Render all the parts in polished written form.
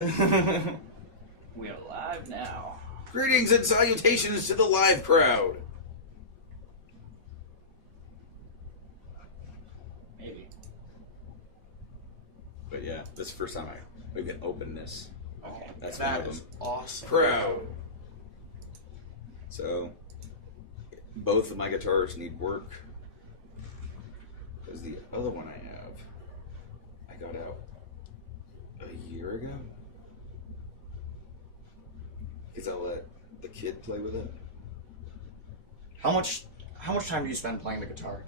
We are live now. Greetings and salutations to the live crowd. Maybe. But yeah, this is the first time we can open this. Okay. That's one That of them. is awesome. Proud. So, both of my guitars need work. Because the other one I got out a year ago. Because I let the kid play with it. How much time do you spend playing the guitar?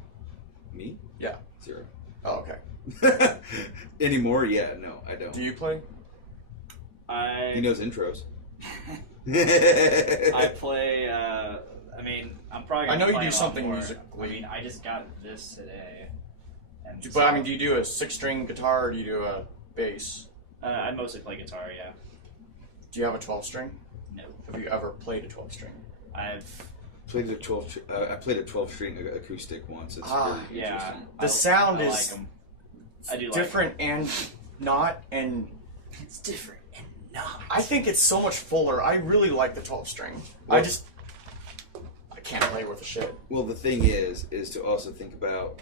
Me? Yeah. 0. Oh, okay. Anymore? Yeah, no, I don't. Do you play? He knows intros. I play. I'm probably. I know you play do a lot something more. musically. I just got this today. And But do you do a 6-string guitar or do you do a bass? I mostly play guitar. Yeah. Do you have a 12-string? No. Have you ever played a 12-string? I've. Played a 12. I played a 12-string acoustic once. It's very Yeah. interesting. The sound I is like 'em. I do different and not, and It's different and not. I think it's so much fuller. I really like the 12-string. I can't play worth a shit. Well, the thing is to also think about,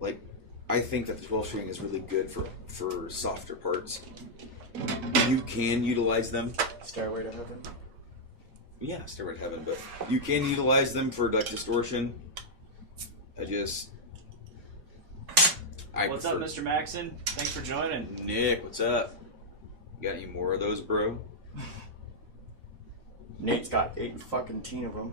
like, I think that the 12-string is really good for softer parts. You can utilize them. Stairway to Heaven. Yeah, Stairway to Heaven, but you can utilize them for like distortion. What's up, Mr. Maxon? Thanks for joining. Nick, what's up? You got any more of those, bro? Nate's got 8 fucking teen of them.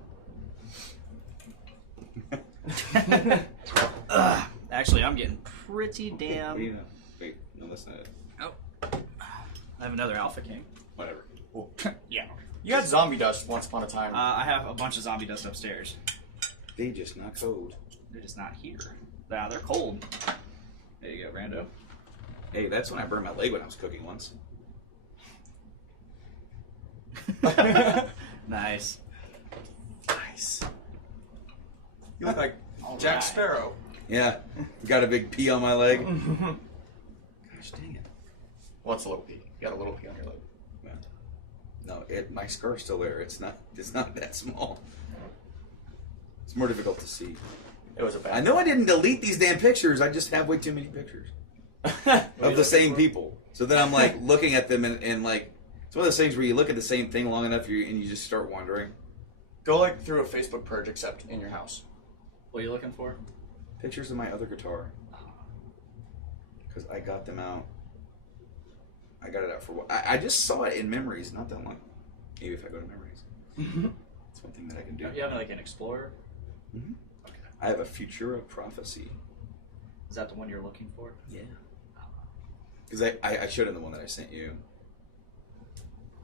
Actually, I'm getting pretty damn. Wait, no, that's not it. Oh. I have another Alpha King. Whatever. Yeah. You had zombie dust once upon a time. I have a bunch of zombie dust upstairs. They just not cold. They're just not here. Nah, they're cold. There you go, Rando. Hey, that's when I burned my leg when I was cooking once. Nice. Nice. You look like All Jack right. Sparrow. Yeah, got a big pee on my leg. Gosh dang it. What's a little pea? You got a little pea on your leg. No, my scar's still there. It's not that small. It's more difficult to see. It was a bad. I know I didn't delete these damn pictures. I just have way too many pictures of the same people. So then I'm like looking at them and like it's one of those things where you look at the same thing long enough and you just start wondering. Go like through a Facebook purge, except in your house. What are you looking for? Pictures of my other guitar. Because I got them out. I got it out for a while. I just saw it in Memories not that long. Maybe if I go to Memories. It's one thing that I can do. You have like an Explorer? Mm-hmm. I have a Futura Prophecy. Is that the one you're looking for? Yeah. Because I showed him the one that I sent you.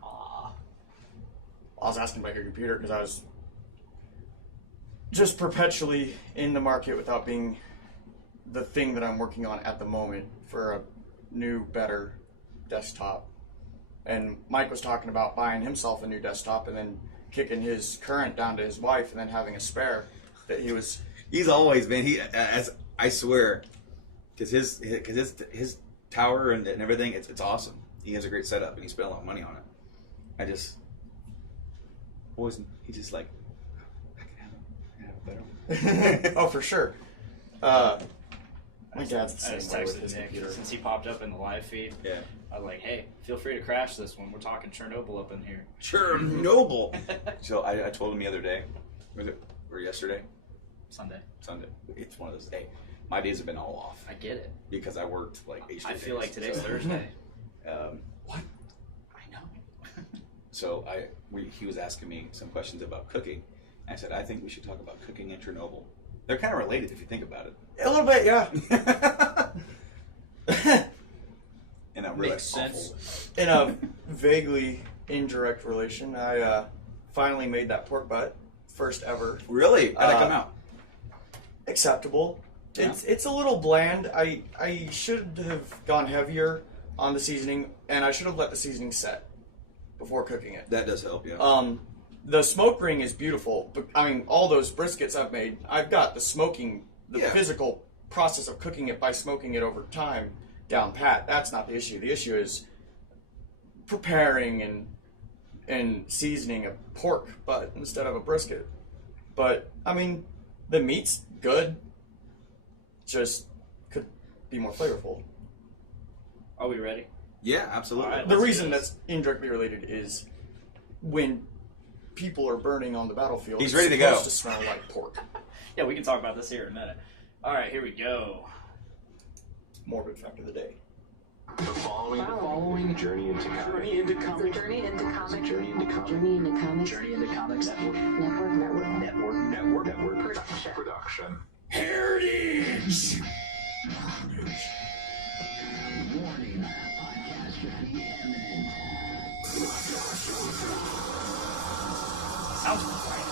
Ah. I was asking about your computer because I was just perpetually in the market without being the thing that I'm working on at the moment for a new, better desktop. And Mike was talking about buying himself a new desktop and then kicking his current down to his wife and then having a spare that he was. He's always been as I swear, because his tower and everything, it's awesome. He has a great setup and he spent a lot of money on it. I just he just like I can have a better one. Oh, for sure. My dad's the I just same way with texted his Nick computer. since he popped up in the live feed. Yeah. I was like, hey, feel free to crash this one. We're talking Chernobyl up in here. Sure, noble. So I told him the other day, was it or yesterday? Sunday. Sunday. It's one of those days. My days have been all off I get it. because I worked like 8 I feel days, like today's so- Thursday. What? I know. So he was asking me some questions about cooking. I said, I think we should talk about cooking in Chernobyl. They're kind of related if you think about it. A little bit, yeah. And that really Makes sense. In a vaguely indirect relation, I finally made that pork butt. First ever. Really? How'd that come out? Acceptable. Yeah. It's a little bland. I should have gone heavier on the seasoning, and I should have let the seasoning set before cooking it. That does help, yeah. The smoke ring is beautiful, but I mean, all those briskets I've made, I've got the smoking, the Yeah. physical process of cooking it by smoking it over time down pat. That's not the issue. The issue is preparing and seasoning a pork butt instead of a brisket. But I mean, the meat's good. Just could be more flavorful. Are we ready? Yeah, absolutely. All right. The Let's reason do this. that's indirectly related is when people are burning on the battlefield. He's it's ready to go. supposed to smell like pork. Yeah, we can talk about this here in a minute. All right, here we go. Morbid fact of the day. The following journey into comics. Journey into comics. Journey into comics. Journey into comics. Journey into comics. Network. Production. Heritage. Warning. Podcast should be imminent. Sounds quiet.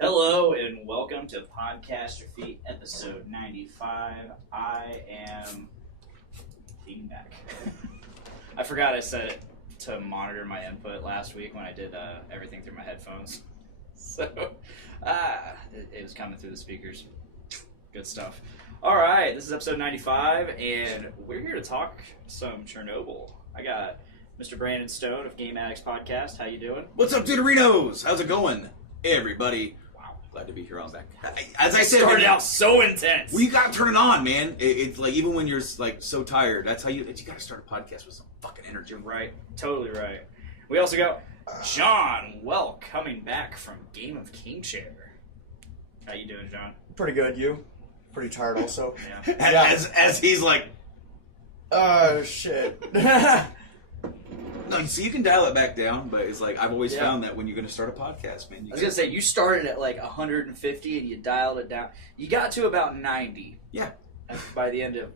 Hello and welcome to Podcast Your Feet, episode 95. I am being back. I forgot I set it to monitor my input last week when I did everything through my headphones. So, it was coming through the speakers. Good stuff. All right, this is episode 95, and we're here to talk some Chernobyl. I got Mr. Brandon Stone of Game Addicts Podcast. How you doing? What's up, Duderinos? How's it going, everybody? Wow. Glad to be here on back. As I said, Started out so intense. well, you gotta turn it on, man. It's like even when you're like so tired, that's how you gotta start a podcast with some fucking energy. You're right. Totally right. We also got John Welk coming back from Game of King Chair. How you doing, John? Pretty good. You? Pretty tired also. Yeah. Yeah. As he's like, Oh shit. no, so you can dial it back down, but it's like I've always Yeah. found that when you're gonna start a podcast, man, I was gonna say you started at like 150 and you dialed it down. You got to about 90. Yeah. By the end of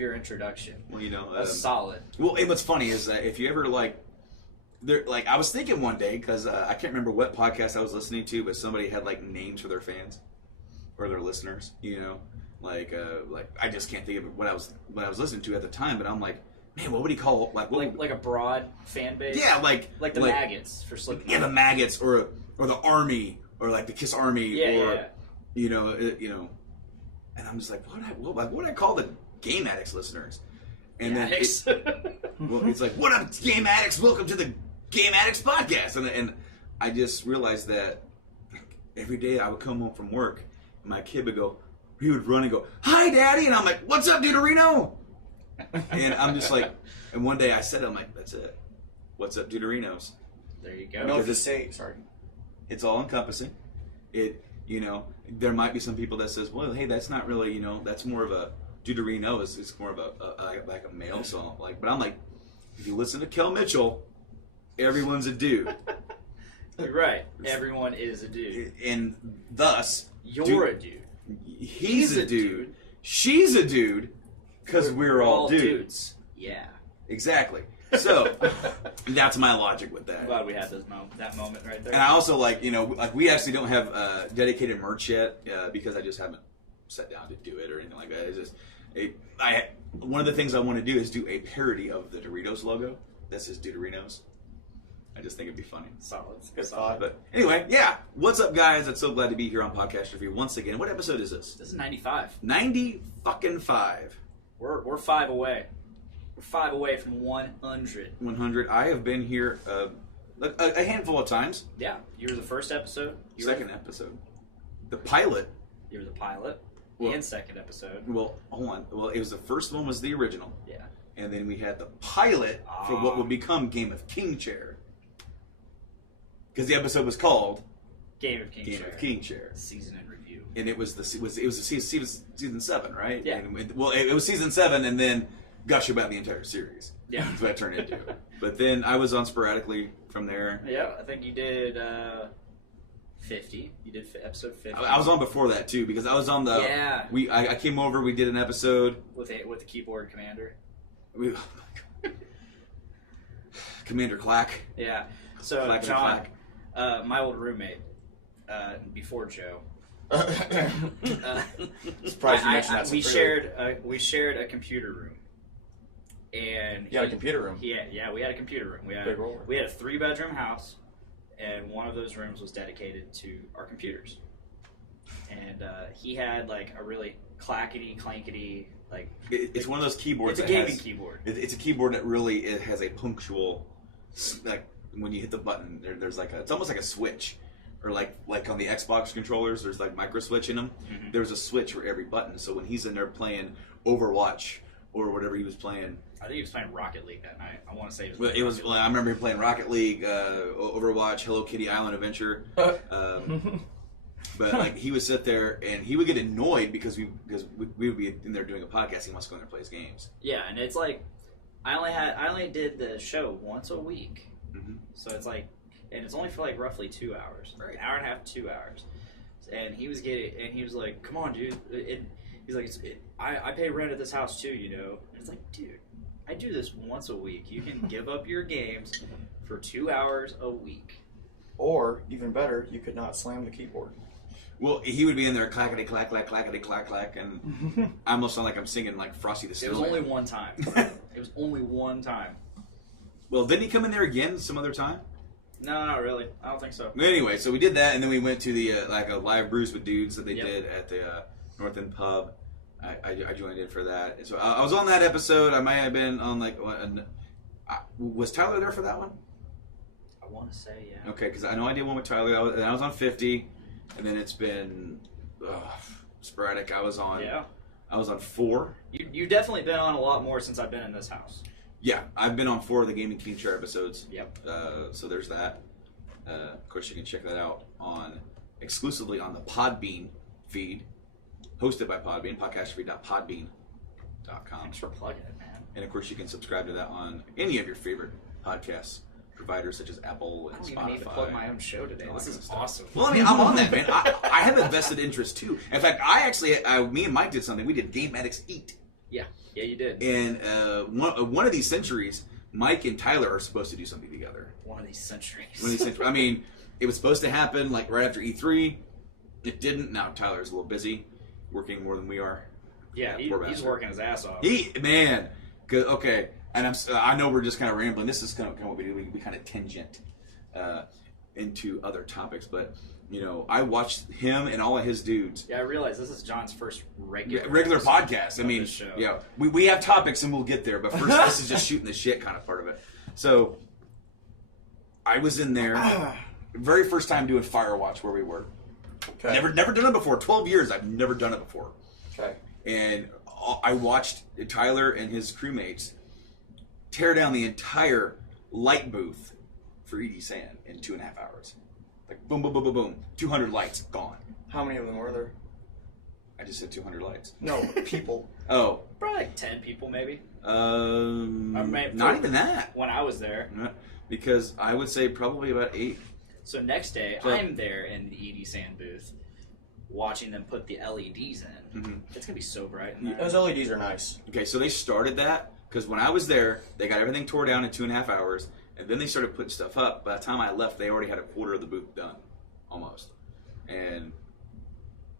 your introduction. well, you know, That's solid. well, and what's funny is that if you ever like I was thinking one day because I can't remember what podcast I was listening to, but somebody had like names for their fans or their listeners. You know, like I just can't think of what I was listening to at the time. But I'm like, man, what would he call Like a broad fan base. yeah, like the maggots for Slipknot. yeah, the maggots or the army or like the Kiss Army Yeah. you know. And I'm just like, what would I call the Game Addicts listeners? And then Addicts. well, it's like, what up, Game Addicts? Welcome to the Game Addicts podcast. And I just realized that every day I would come home from work, and my kid he would run and go, "Hi, Daddy," and I'm like, "What's up, Deuterino?" And I'm just like, and one day I said, I'm like, "That's it. What's up, Deuterinos?" There you go. No, if you say sorry. It's all encompassing. There might be some people that says, well, hey, that's not really, that's more of a Deuterino. It's more of like a male song. Like, but I'm like, if you listen to Kel Mitchell, everyone's a dude, You're right. Everyone is a dude. and thus You're a dude. he's a dude, she's a dude, because we're all dudes. Yeah. Exactly. So that's my logic with I'm that. glad we had that moment right there. And I also like we actually don't have dedicated merch yet because I just haven't sat down to do it or anything like that. It's just one of the things I want to do is do a parody of the Doritos logo that says Deuterinos. I just think it'd be funny. Solid. Good Solid. thought. But anyway, yeah. What's up, guys? I'm so glad to be here on Podcast Review once again. What episode is this? This is 95. 90-fucking-5. We're 5 away. We're 5 away from 100. 100. I have been here a handful of times. Yeah. You were the first episode. You were Second episode. The pilot. You were the pilot. Well- and second episode. Well, hold on. Well, it was the first one was the original. Yeah. And then we had the pilot for what would become Game of King Chair. Because the episode was called Game of King Game Chair. of King Chair. Season and review. And it was season 7, right? Yeah. And it was season 7, and then gush about the entire series. Yeah. That's what it turned into. But then I was on sporadically from there. Yeah, I think you did 50. You did episode 50. I was on before that too because I was on the. Yeah. I came over. We did an episode. with the keyboard commander. We, Commander Clack. Yeah. So Clack and John, Clack. my old roommate, before Joe. Surprised you mentioned that. We shared a computer room, and You had a computer room. we had a computer room. Big roller. We had a 3-bedroom house, and one of those rooms was dedicated to our computers. And he had like a really clackety clankety like. It's one of those keyboards. It's a gaming has, keyboard. It's a keyboard that really it has a punctual, like when you hit the button, there's like it's almost like a switch, or like on the Xbox controllers, there's like micro switch in them. Mm-hmm. There's a switch for every button. So when he's in there playing Overwatch or whatever he was playing, I think he was playing Rocket League that night. I want to say it was. well, it was. I remember him playing Rocket League, Overwatch, Hello Kitty Island Adventure. But like he would sit there and he would get annoyed because we would be in there doing a podcast. He wants to go in there and play his games. Yeah, and it's like I only did the show once a week, so it's like, and it's only for like roughly 2 hours, Right. an hour and a half, 2 hours, and he was like, "Come on, dude." He's like, I pay rent at this house too, you know. And it's like, dude, I do this once a week. You can give up your games for 2 hours a week. Or even better, you could not slam the keyboard. Well, he would be in there clackety clack clack clackety clack clack, and I almost sound like I'm singing like Frosty the It was Snowman. only one time. It was only one time. Well, didn't he come in there again some other time? No, not really. I don't think so. Anyway, so we did that, and then we went to the like a live brews with dudes that they Yep. did at the North End Pub. I joined in for that. And so I was on that episode. I might have been on like was Tyler there for that one? I want to say, yeah. Okay, because I know I did one with Tyler. I was on 50, and then it's been sporadic. I was on 4. You've definitely been on a lot more since I've been in this house. Yeah, I've been on 4 of the Gaming King Chair episodes. Yep. So there's that. Of course, you can check that out exclusively on the Podbean feed, hosted by Podbean, podcastfeed.podbean.com. Thanks for plugging it, man. And of course, you can subscribe to that on any of your favorite podcast providers such as Apple I and don't even need to plug my Spotify. own show today. all This that is kind of stuff. awesome. Well, I mean, I'm on that, man. I have a vested interest too. In fact, me and Mike did something. We did Game Addicts Eat. Yeah, you did. And one of these centuries, Mike and Tyler are supposed to do something together. One of these centuries. I mean, it was supposed to happen like right after E3. It didn't. Now Tyler's a little busy, working more than we are. Yeah, Poor he's bastard. working his ass off. Okay, and I know we're just kind of rambling. This is kind of what we do. We kind of tangent into other topics, but you know, I watched him and all of his dudes. Yeah, I realize this is John's first regular Podcast. I of mean, this show. yeah, we have topics and we'll get there, but first this is just shooting the shit kind of part of it. So I was in there, very first time doing Firewatch where we were. Okay. Never done it before. 12 years I've never done it before. Okay. And I watched Tyler and his crewmates tear down the entire light booth for ED Sand in 2.5 hours. Like boom, boom, boom, boom, boom. 200 lights gone. How many of them were there? I just said 200 lights. No, people. Oh. Probably like 10 people, maybe. Not even that. When I was there. Because I would say probably about 8. So next day, So- I'm there in the ED Sand booth, watching them put the LEDs in. Mhm. It's gonna be so bright in there. Those LEDs are nice. Okay, so they started that because when I was there, they got everything tore down in 2.5 hours, and then they started putting stuff up. By the time I left, they already had a quarter of the booth done, almost. And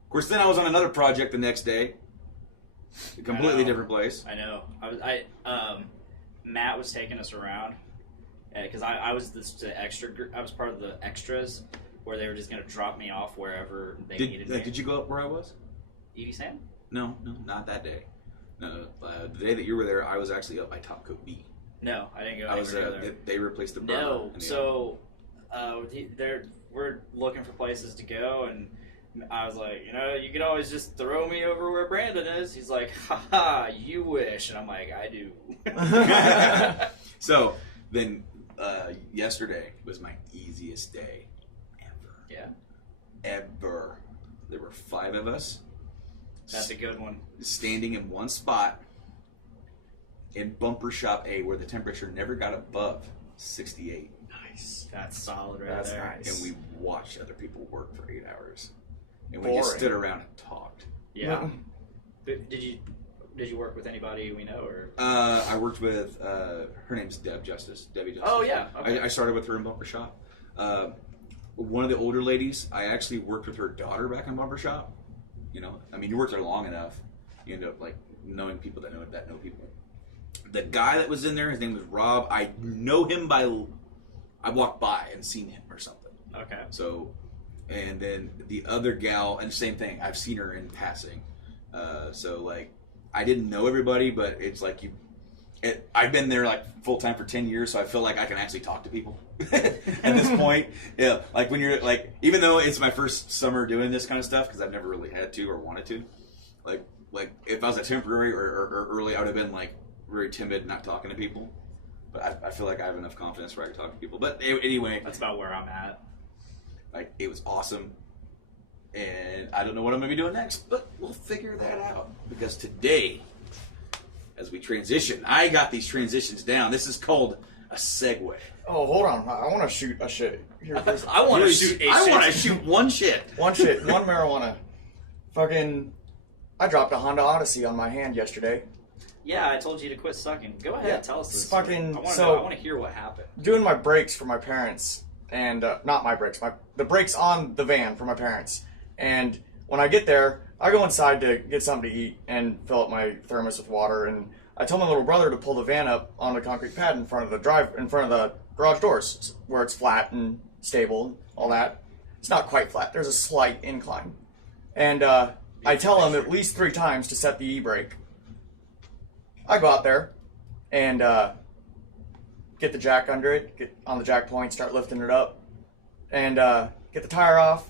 of course, then I was on another project the next day, a completely different place. I know. Matt was taking us around because I was the extra. I was part of the extras where they were just gonna drop me off wherever they needed me. Did you go up where I was? ED Sand? No, not that day. No, the day that you were there, I was actually up by Top Coat B. No, I didn't go. I was anywhere there. they replaced the burner. No, and the- so we're looking for places to go, and I was like, you could always just throw me over where Brandon is. He's like, haha, you wish, and I'm like, I do. So then, yesterday was my easiest day ever. Yeah, Ever. There were 5 of us. that's a good one. Standing in one spot in bumper shop A where the temperature never got above 68. Nice. That's solid right That's there. nice. And we watched other people work for 8 hours. And we just Boring. stood around and talked. Yeah. Did you work with anybody we know, or? I worked with, her name's Debbie Justice. Oh yeah. Okay. I started with her in bumper shop. one of the older ladies, I actually worked with her daughter back in barbershop. You know, I mean, you work there long enough, you end up like knowing people that know people. The guy that was in there, his name was Rob. I know him I walked by and seen him or something. Okay. So, and then the other gal, and same thing. I've seen her in passing. So like, I didn't know everybody, but it's like I've been there like full time for 10 years, so I feel like I can actually talk to people at this point. Yeah, like when you're like, even though it's my first summer doing this kind of stuff because I've never really had to or wanted to, like if I was a temporary or early, I would have been like very timid, not talking to people. But I feel like I have enough confidence where I can talk to people. But anyway, That's about where I'm at. like it was awesome, and I don't know what I'm gonna be doing next, but we'll figure that out because today, as we transition, I got these transitions down. This is called a segue. Oh, hold on. I want to shoot a shit. Here, first. I want to shoot a I want to shit. shoot one shit. One shit. One marijuana. Fucking. I dropped a Honda Odyssey on my hand yesterday. Yeah, I told you to quit sucking. Go ahead, Yeah, tell us this. fucking- I want to so- know. I want to hear what happened. Doing my brakes for my parents, and not my brakes, the brakes on the van for my parents. And when I get there, I go inside to get something to eat and fill up my thermos with water. And I told my little brother to pull the van up on the concrete pad in front of the garage doors, where it's flat and stable, all that. It's not quite flat. There's a slight incline. And I tell him at least 3 times to set the e-brake. I go out there and get the jack under it, get on the jack point, start lifting it up, and get the tire off,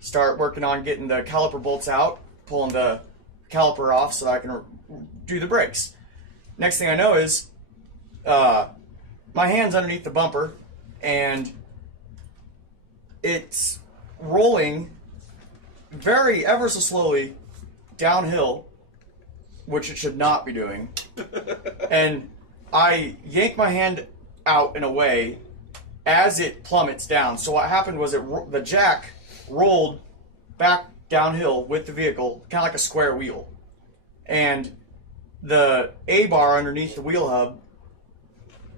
start working on getting the caliper bolts out, pulling the caliper off so that I can do the brakes. Next thing I know is my hand's underneath the bumper, and it's rolling ever so slowly downhill, which it should not be doing. And I yank my hand out and away as it plummets down. So what happened was the jack rolled back downhill with the vehicle, kind of like a square wheel. And the A-bar underneath the wheel hub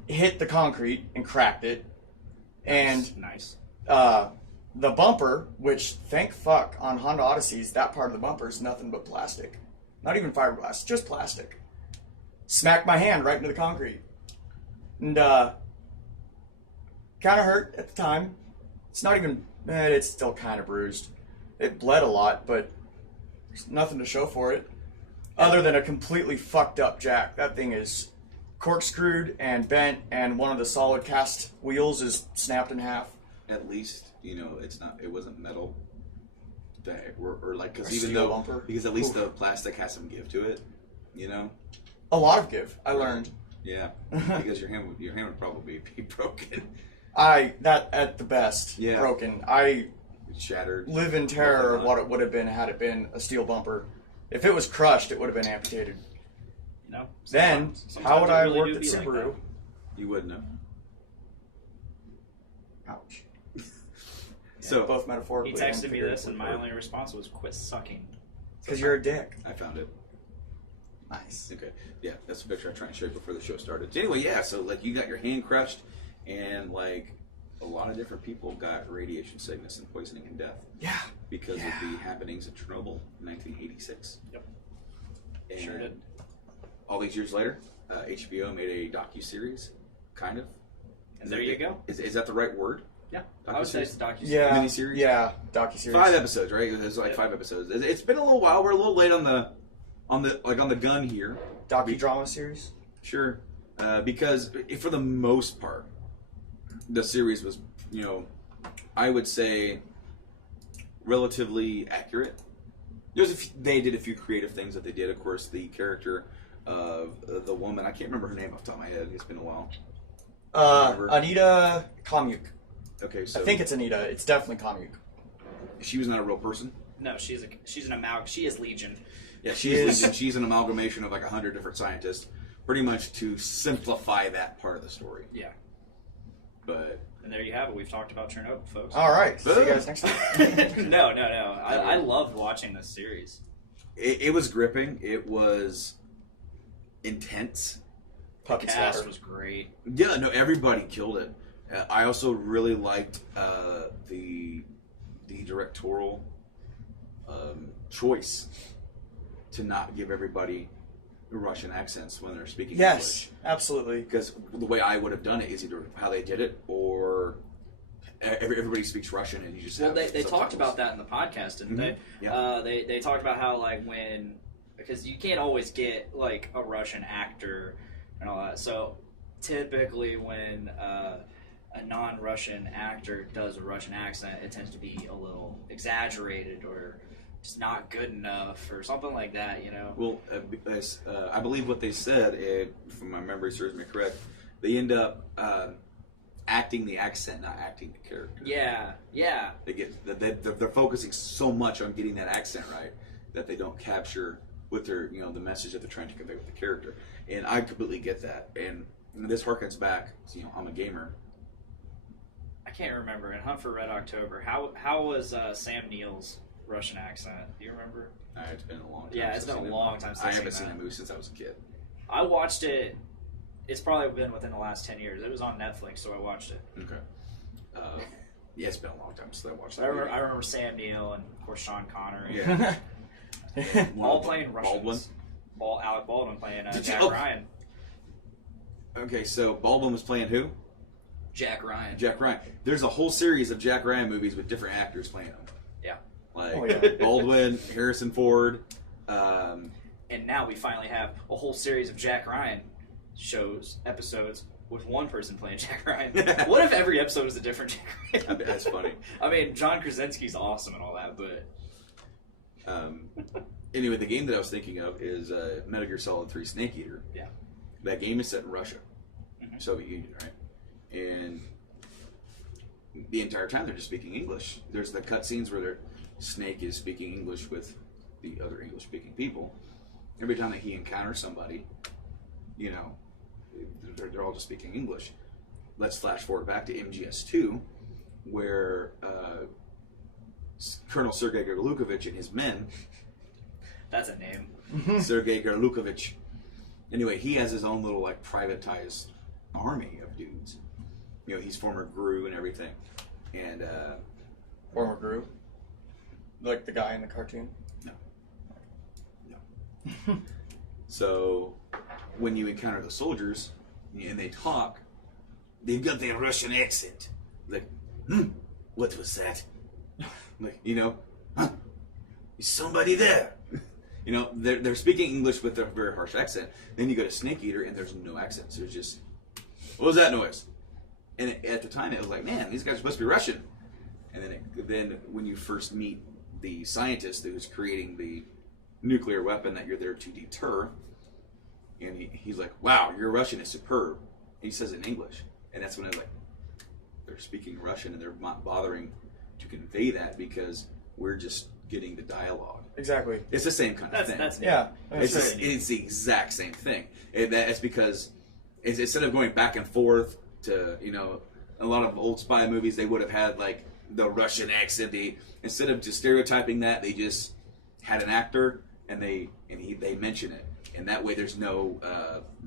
hit the concrete and cracked it. And Nice. the bumper, which thank fuck on Honda Odysseys, that part of the bumper is nothing but plastic. Not even fiberglass, just plastic. Smacked my hand right into the concrete. And kind of hurt at the time. It's not even, it's still kind of bruised. It bled a lot, but there's nothing to show for it. Other than a completely fucked up jack. That thing is corkscrewed and bent, and one of the solid cast wheels is snapped in half. At least it wasn't metal. Or like because Or even steel though bumper. because at least Oof. the plastic has some give to it, you know. A lot of give, I learned. Yeah, because your hand would probably be broken, That at the best, Yeah. broken. I shattered. live in terror of what it would have been had it been a steel bumper. If it was crushed, it would have been amputated. You know. Then, sometimes how would it I really work do at be like Subaru? You wouldn't know. Ouch. So Both that. metaphorically. He texted me this, and my only only response was, "Quit sucking." because you're a dick. I found it. Nice. Okay, yeah, that's the picture I tried to show you before the show started. So anyway, yeah, so like you got your hand crushed, and like a lot of different people got radiation sickness and poisoning and death Yeah. because Yeah. of the happenings of Chernobyl in 1986. Yep. And Sure did. all these years later, HBO made a docu-series, kind of. And there you go. Is that the right word? Yeah. I would say it's a docu. Yeah. Miniseries? Yeah. Docuseries. 5 episodes, right? There's like Yeah. 5 episodes. It's been a little while. We're a little late on the gun here. Docudrama series. Sure, because for the most part, the series was, I would say, relatively accurate. They did a few creative things that they did. Of course, the character of the woman, I can't remember her name off the top of my head. It's been a while. Anita Kamyuk. Okay, so I think it's Anita. It's definitely Kamyuk. she was not a real person. No, she's an amalgam. She is Legion. Yeah, She is. She's an amalgamation of like 100 different scientists, pretty much to simplify that part of the story. Yeah. But And there you have it. We've talked about Chernobyl, folks. All right. See you guys next time. No. I loved watching this series. it was gripping. It was intense. Puppy Cast slaughter. was great. Yeah, no, everybody killed it. I also really liked the directorial choice to not give everybody Russian accents when they're speaking Yes, English. absolutely. Because the way I would have done it is either how they did it or everybody speaks Russian and you just Well, have they talked subtitles. about that in the podcast, didn't they? Yeah. They talked about how like because you can't always get like a Russian actor and all that. So typically when a non-Russian actor does a Russian accent, it tends to be a little exaggerated or just not good enough or something like that, you know? Well, I believe what they said, if my memory serves me correct, they end up acting the accent, not acting the character. Yeah. They they're focusing so much on getting that accent right that they don't capture what they're the message that they're trying to convey with the character. And I completely get that. And this harkens back. I'm a gamer. I can't remember. In Hunt for Red October, how was Sam Neill's Russian accent? Do you remember? It's been a long time. Yeah, it's since been I've a long time since I I've haven't seen seen that. a movie since I was a kid. I watched it. It's probably been within the last 10 years. It was on Netflix, so I watched it. Okay. Yeah, it's been a long time since I watched But that. I remember Sam Neill and, of course, Sean Connery. Yeah. All playing Russians. Baldwin. Alec Baldwin playing Did you- Jack oh. Ryan. Okay, so Baldwin was playing who? Jack Ryan. Jack Ryan. There's a whole series of Jack Ryan movies with different actors playing them. Yeah. Like Oh, yeah. Baldwin, Harrison Ford. And now we finally have a whole series of Jack Ryan episodes, with one person playing Jack Ryan. What if every episode was a different Jack Ryan? That's funny. I mean, John Krasinski's awesome and all that, but... Anyway, the game that I was thinking of is Metal Gear Solid 3 Snake Eater. Yeah. That game is set in Russia, Mhm. Soviet Union, right? And the entire time they're just speaking English. There's the cutscenes where Snake is speaking English with the other English-speaking people. Every time that he encounters somebody, they're all just speaking English. Let's flash forward back to MGS2, where Colonel Sergei Gorlukovich and his men, That's a name. Sergei Gorlukovich, anyway, he has his own little privatized army of dudes. He's former GRU and everything. And Former Gru. Like the guy in the cartoon. no. So when you encounter the soldiers and they talk, they've got their Russian accent. Like, what was that? Like, huh? Is somebody there? They're speaking English with a very harsh accent. Then you go to Snake Eater and there's no accents. There's just, what was that noise? And at the time it was like, man, these guys are supposed to be Russian. And then when you first meet the scientist who's creating the nuclear weapon that you're there to deter, and he's like, wow, your Russian is superb. And he says it in English. And that's when I was like, they're speaking Russian and they're not bothering to convey that because we're just getting the dialogue. Exactly. It's the same kind of thing. That's Yeah. It's the exact same thing. That's because instead of going back and forth to, a lot of old spy movies, they would have had like the Russian accent. Instead of just stereotyping that, they just had an actor and they mention it. And that way there's no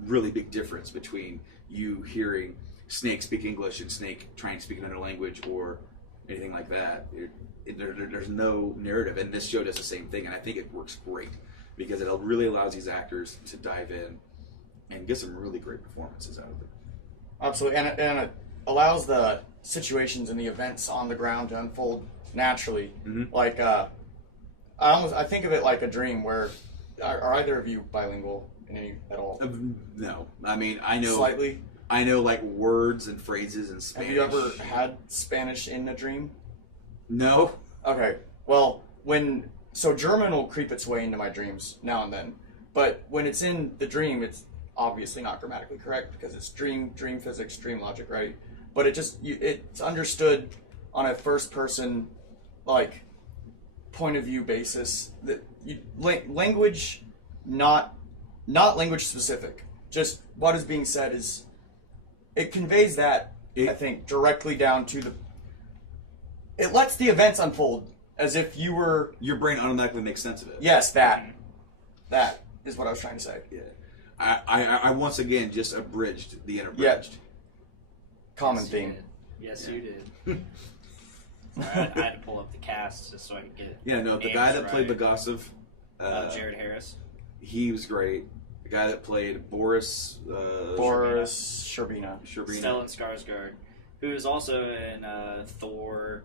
really big difference between you hearing Snake speak English and Snake trying to speak another language or anything like that. There's no narrative, and this show does the same thing, and I think it works great because it really allows these actors to dive in and get some really great performances out of it. Absolutely, and it allows the situations and the events on the ground to unfold naturally. Mhm. Like, I think of it like a dream. Where are either of you bilingual in any at all? No, I mean I know Slightly. I know like words and phrases in Spanish. Have you ever had Spanish in a dream? No. Okay. Well, so German will creep its way into my dreams now and then, but when it's in the dream, it's obviously not grammatically correct because it's dream physics, dream logic, right? But it's understood on a first person point of view basis that language, not language specific. Just what is being said it conveys that I think directly down to it lets the events unfold as if you were. Your brain automatically makes sense of it. Yes, that is what I was trying to say. Yeah. I once again just abridged the unabridged. Yeah. Common Yes, you theme. did. Yes, Yeah. you did. I had to pull up the cast just so I could get. Yeah, no, the names guy that played right. Bogosov, Jared Harris. he was great. The guy that played Boris, Boris Sherbina. Sherbina. Stellan Skarsgård, who is also in Thor,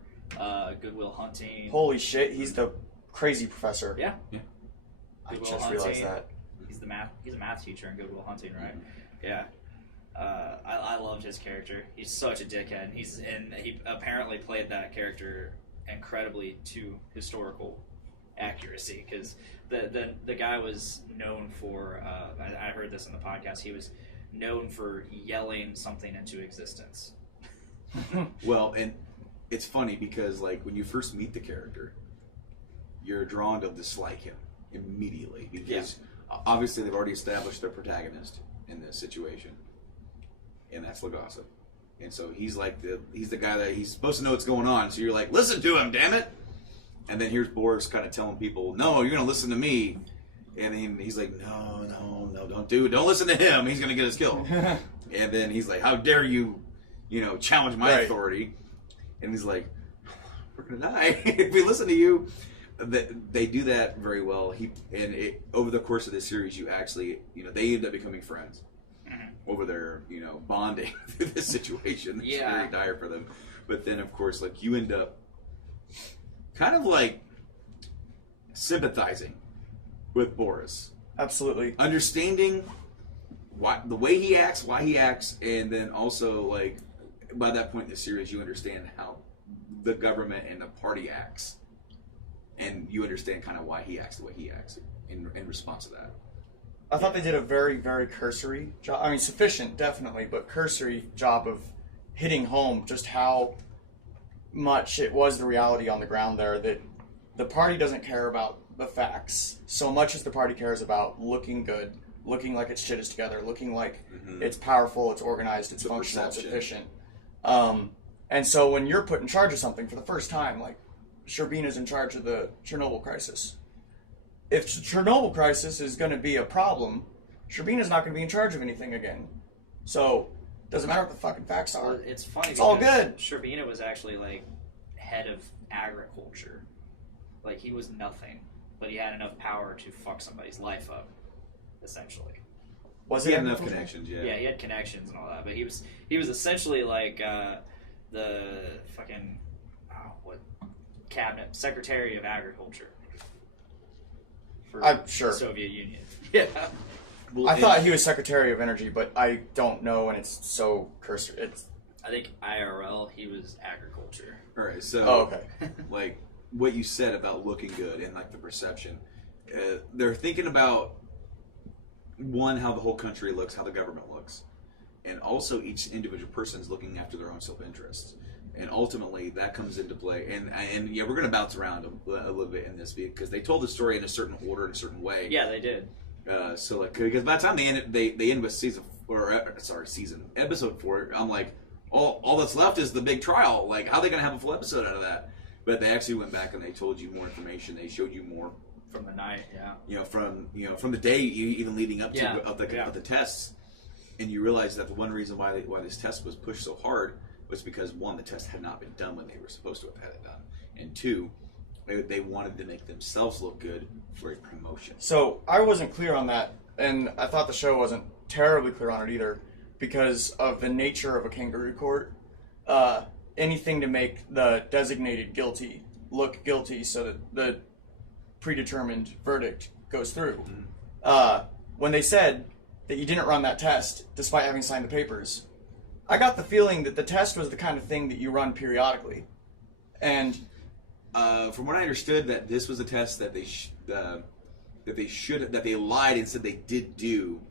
Good Will Hunting. Holy shit, he's the crazy professor. Yeah. I Good Will just Hunting. realized that. He's a math teacher in Good Will Hunting, right? Yeah. I loved his character. He's such a dickhead. He apparently played that character incredibly to historical accuracy because the guy was known for. I heard this in the podcast. He was known for yelling something into existence. Well, and it's funny because like when you first meet the character, you're drawn to dislike him immediately because obviously they've already established their protagonist in this situation, and that's Lagasa. And so he's the guy that he's supposed to know what's going on. So you're like, listen to him, damn it! And then here's Boris kind of telling people, no, you're gonna listen to me. And then he's like, no, don't do it. Don't listen to him. He's gonna get us killed. And then he's like, how dare you, challenge my authority? And he's like, we're gonna die if we listen to you. They do that very well. Over the course of this series, you actually, they end up becoming friends over their, bonding through this situation. It's very dire for them. But then, of course, like you end up kind of like sympathizing with Boris, Absolutely. understanding the way he acts, why he acts, and then also like by that point in the series, you understand how the government and the party acts. And you understand kind of why he acts the way he acts in response to that. I thought they did a very, very cursory job. I mean, sufficient, definitely, but cursory job of hitting home just how much it was the reality on the ground there that the party doesn't care about the facts so much as the party cares about looking good, looking like its shit is together, looking like it's powerful, it's organized, it's functional, it's efficient. And so when you're put in charge of something for the first time, like Sherbina's in charge of the Chernobyl crisis. If Chernobyl crisis is going to be a problem, Sherbina's not going to be in charge of anything again. So, doesn't matter what the fucking facts are. Well, it's funny. It's all because good. Sherbina was actually like head of agriculture. Like he was nothing, but he had enough power to fuck somebody's life up, essentially. Was He it had enough agriculture? connections, yeah. Yeah, he had connections and all that, but he was essentially like the fucking cabinet secretary of agriculture for I'm sure. the Soviet Union. Yeah. Well, I thought he was Secretary of Energy, but I don't know, and it's so cursory. It's I think IRL he was agriculture. All right, so okay. like what you said about looking good and like the perception, they're thinking about one, how the whole country looks, how the government looks, and also each individual person's looking after their own self-interests. And ultimately, that comes into play. And yeah, we're going to bounce around a little bit in this because they told the story in a certain order, in a certain way. Yeah, they did. So like, because by the time they end with episode 4, I'm like, all that's left is the big trial. Like, how are they going to have a full episode out of that? But they actually went back and they told you more information. They showed you more From the night, yeah. from the day even leading up to Yeah, of the tests, and you realize that the one reason why this test was pushed so hard was because one, the test had not been done when they were supposed to have had it done, and two, they wanted to make themselves look good for a promotion. So I wasn't clear on that, and I thought the show wasn't terribly clear on it either, because of the nature of a kangaroo court. Anything to make the designated guilty look guilty, so that the predetermined verdict goes through. When they said that you didn't run that test despite having signed the papers, I got the feeling that the test was the kind of thing that you run periodically. And from what I understood, that this was a test that they lied and said they did do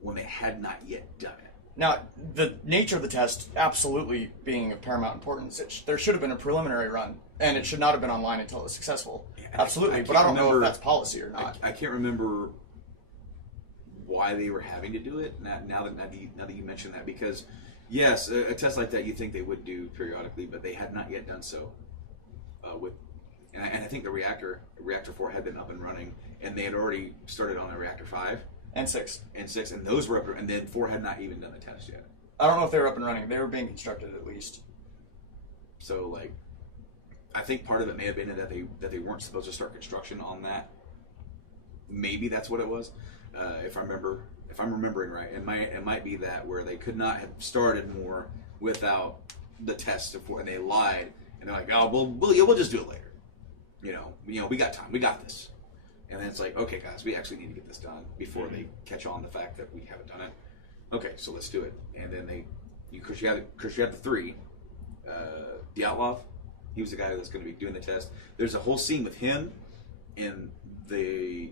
when they had not yet done it. now, the nature of the test absolutely being of paramount importance, there should have been a preliminary run, and it should not have been online until it was successful. Absolutely, but I don't know if that's policy or not. I can't remember why they were having to do it. Now that you mention that, because yes, a test like that you think they would do periodically, but they had not yet done so. And I think the reactor 4 had been up and running, and they had already started on the reactor 5 And 6. and 6, and those were up, and then 4 had not even done the test yet. I don't know if they were up and running. They were being constructed at least. So like, I think part of it may have been that they weren't supposed to start construction on that. Maybe that's what it was. If I'm remembering right, it might be that where they could not have started more without the test before, and they lied, and they're like, oh, we'll just do it later. You know, we got time, we got this. And then it's like, okay, guys, we actually need to get this done before they catch on the fact that we haven't done it. Okay, so let's do it. And then you had the three, Dyatlov, he was the guy that's going to be doing the test. There's a whole scene with him and the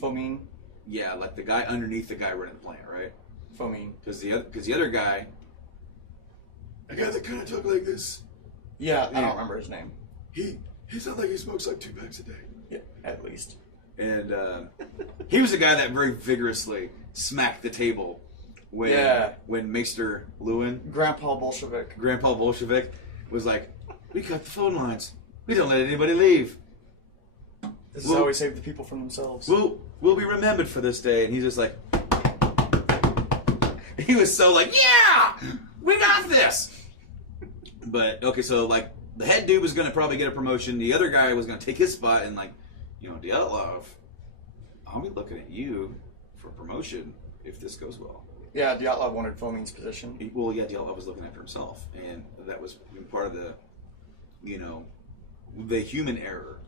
Fomin. Yeah, like the guy underneath the guy running the plant, right? Fomin. Because the other guy, a guy that kind of talked like this. Yeah, I don't remember his name. He sounds like he smokes like 2 packs a day. Yeah, at least. And he was the guy that very vigorously smacked the table when Maester Lewin, Grandpa Bolshevik, was like, we cut the phone lines. We don't let anybody leave. This is how we save the people from themselves. We'll be remembered for this day. And he's just like, he was so like, yeah, we got this. But, okay, so like, the head dude was going to probably get a promotion. The other guy was going to take his spot. And like, Dyatlov, I'll be looking at you for promotion if this goes well. Yeah, Dyatlov wanted Fomin's position. Dyatlov was looking after himself. And that was part of the, the human error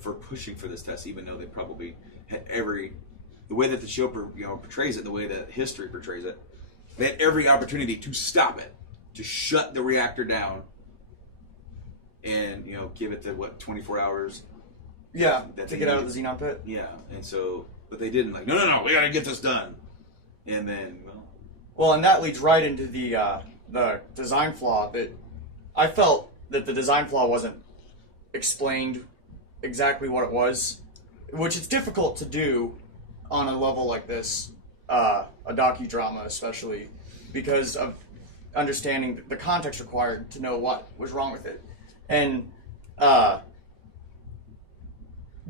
for pushing for this test, even though they probably had the way that the show portrays it, the way that history portrays it, they had every opportunity to stop it, to shut the reactor down, and give it the 24 hours. Yeah, to get out of the xenon pit. Yeah, and so, but they didn't. Like, no, we got to get this done. And then, and that leads right into the design flaw. That I felt that the design flaw wasn't explained exactly what it was, which is difficult to do on a level like this, a docudrama especially, because of understanding the context required to know what was wrong with it. And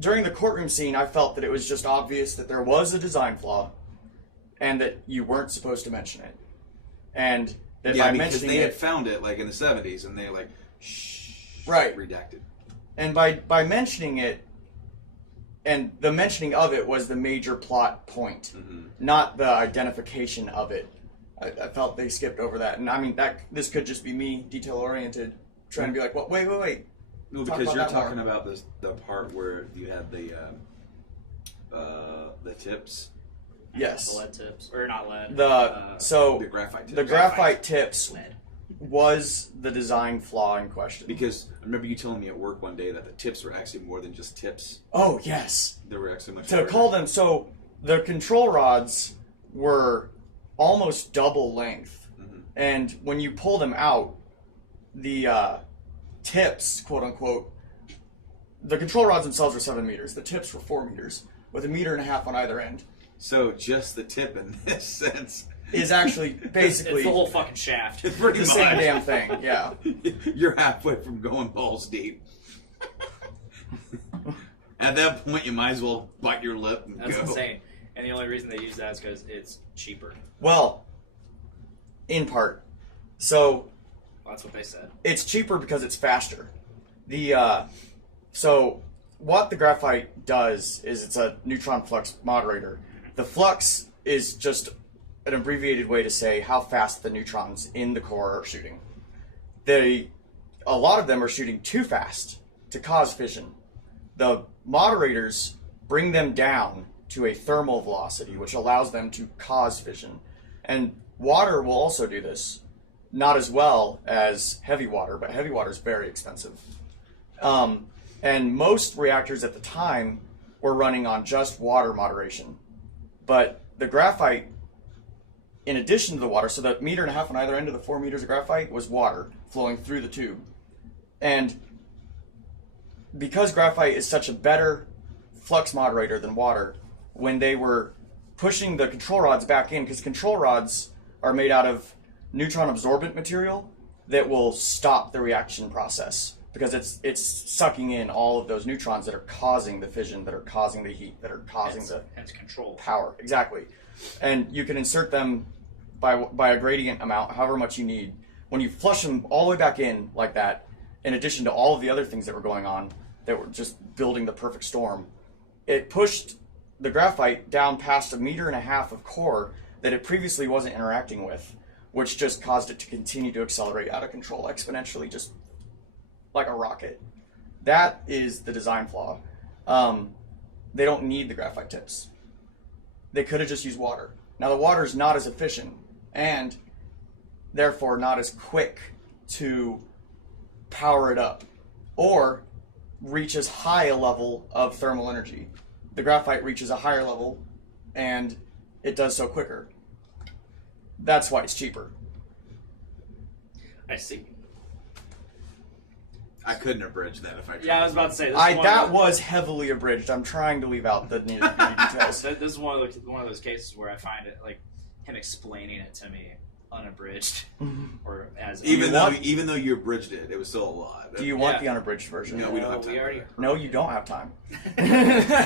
during the courtroom scene, I felt that it was just obvious that there was a design flaw and that you weren't supposed to mention it. And that by mentioning they had found it like in the 70s, and they like, shh, right, redacted. And by mentioning it, and the mentioning of it was the major plot point, not the identification of it. I felt they skipped over that, and I mean this could just be me, detail oriented, trying to be like, well, wait. No, because you're talking about the part where you had the tips. Yes. The lead tips, or not lead. The graphite tips. The graphite tips lead was the design flaw in question. Because I remember you telling me at work one day that the tips were actually more than just tips. Oh yes. They were actually much. To call them so, the control rods were almost double length, and when you pull them out, the tips, quote unquote, the control rods themselves were 7 meters. The tips were 4 meters, with 1.5 meters on either end. So just the tip in this sense is actually basically it's the whole fucking shaft. Pretty the much. same damn thing. Yeah. You're halfway from going balls deep. At that point, you might as well bite your lip and That's go. insane. And the only reason they use that is because it's cheaper. Well, in part. So That's what they said. it's cheaper because it's faster. So what the graphite does is it's a neutron flux moderator. The flux is just an abbreviated way to say how fast the neutrons in the core are shooting. A lot of them are shooting too fast to cause fission. The moderators bring them down to a thermal velocity, which allows them to cause fission. And water will also do this. Not as well as heavy water, but heavy water is very expensive. And most reactors at the time were running on just water moderation. But the graphite, in addition to the water, so that 1.5 meters on either end of the 4 meters of graphite was water flowing through the tube. And because graphite is such a better flux moderator than water, when they were pushing the control rods back in, because control rods are made out of neutron absorbent material that will stop the reaction process, because it's sucking in all of those neutrons that are causing the fission, that are causing the heat, that are causing Hence control. power. Exactly. And you can insert them by a gradient amount, however much you need. When you flush them all the way back in like that, in addition to all of the other things that were going on, that were just building the perfect storm, it pushed the graphite down past 1.5 meters of core that it previously wasn't interacting with, which just caused it to continue to accelerate out of control exponentially, just like a rocket. That is the design flaw. They don't need the graphite tips. They could have just used water. Now the water is not as efficient and therefore not as quick to power it up or reach as high a level of thermal energy. The graphite reaches a higher level and it does so quicker. That's why it's cheaper. I see. I couldn't abridge that if I tried. Yeah, I was about to say this. That was heavily abridged. I'm trying to leave out the nitty-gritty details. This is one of those cases where I find it like him explaining it to me unabridged, or as even though you abridged it, it was still a lot. Do you want the unabridged version? No, we don't have time. We already. No, you don't have time.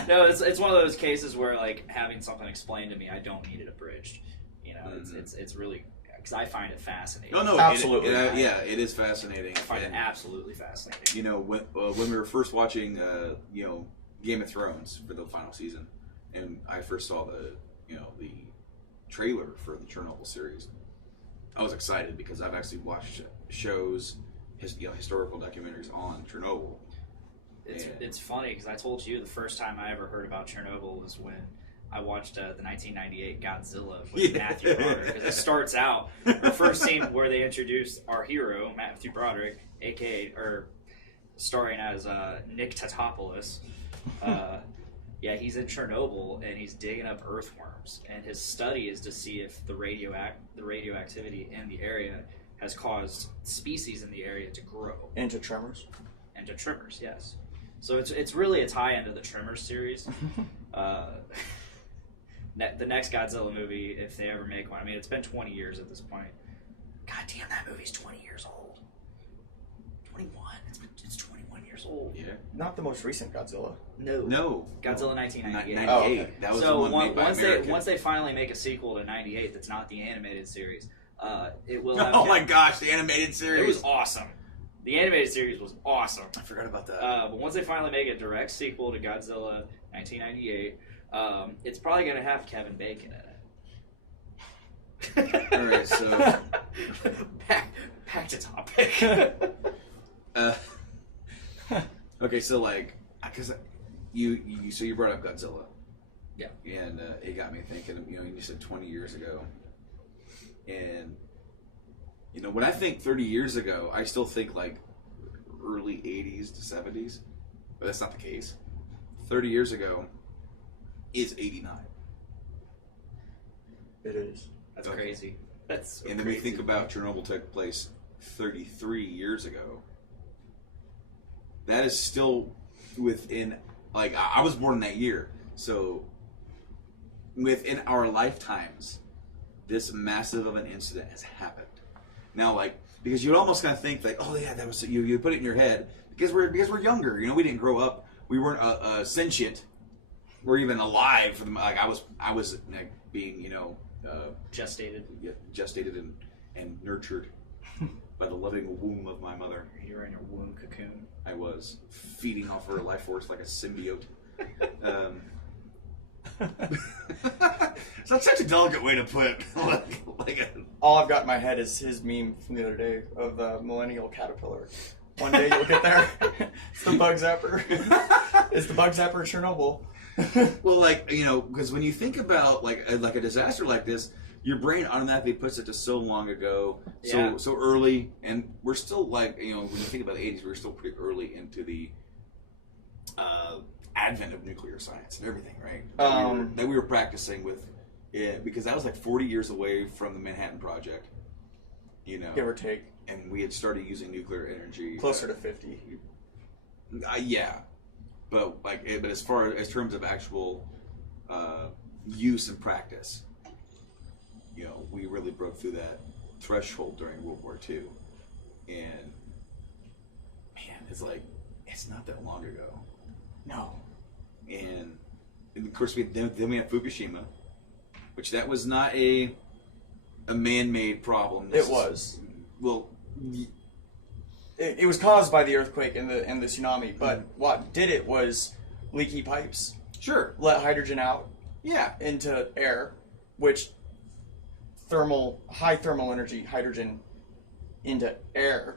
No, it's one of those cases where like having something explained to me, I don't need it abridged. You know, it's really because I find it fascinating. No, absolutely. It is fascinating. I find it absolutely fascinating. You know, when we were first watching, Game of Thrones for the final season, and I first saw the trailer for the Chernobyl series, I was excited because I've actually watched shows, historical documentaries on Chernobyl. It's funny because I told you the first time I ever heard about Chernobyl was when I watched the 1998 Godzilla with Matthew Broderick. Because it starts out, the first scene where they introduce our hero, Matthew Broderick, starring as Nick Tatopoulos. He's in Chernobyl and he's digging up earthworms. And his study is to see if the radioactivity in the area has caused species in the area to grow. Into tremors? Into tremors, yes. So it's really a tie-in to the Tremors series. The next Godzilla movie, if they ever make one, I mean, it's been 20 years at this point. God damn, that movie's 20 years old. 21. It's 21 years old. Yeah. Not the most recent Godzilla. No. Godzilla 1998. 98. Oh, okay. That was the one made by American. Once they finally make a sequel to 98 that's not the animated series, it will have... Oh my gosh, the animated series. It was awesome. The animated series was awesome. I forgot about that. But once they finally make a direct sequel to Godzilla 1998... it's probably going to have Kevin Bacon in it. All right, so back to topic. Okay, so like, because you brought up Godzilla, yeah, and it got me thinking. You said 20 years ago, and when I think 30 years ago, I still think like early 80s to 70s, but that's not the case. 30 years ago is 89. It is. That's crazy. That's so and then we think about Chernobyl took place 33 years ago. That is still within, like, I was born in that year, so within our lifetimes, this massive of an incident has happened. Now, like, because you'd almost kind of think like, oh yeah, that was you put it in your head because we're younger. We didn't grow up. We weren't sentient. We're even alive. Like I was like, being gestated and nurtured by the loving womb of my mother. You were in your womb cocoon. I was feeding off her life force like a symbiote. So that's such a delicate way to put it. All I've got in my head is his meme from the other day of the millennial caterpillar. One day you'll get there. It's the bug zapper. It's the bug zapper Chernobyl. Well, because when you think about like a disaster like this, your brain automatically puts it to so long ago, so early, and we're still like, when you think about the 80s, we're still pretty early into the advent of nuclear science and everything, right? That we were practicing with, because that was like 40 years away from the Manhattan Project, give or take, and we had started using nuclear energy closer to 50. Yeah. But as far as terms of actual use and practice, we really broke through that threshold during World War II, and man, it's not that long ago. No. And of course we have Fukushima, which that was not a a man-made problem. It was. Well, It was caused by the earthquake and the tsunami, but what did it was leaky pipes sure. let hydrogen out Yeah. into air, which high thermal energy hydrogen into air,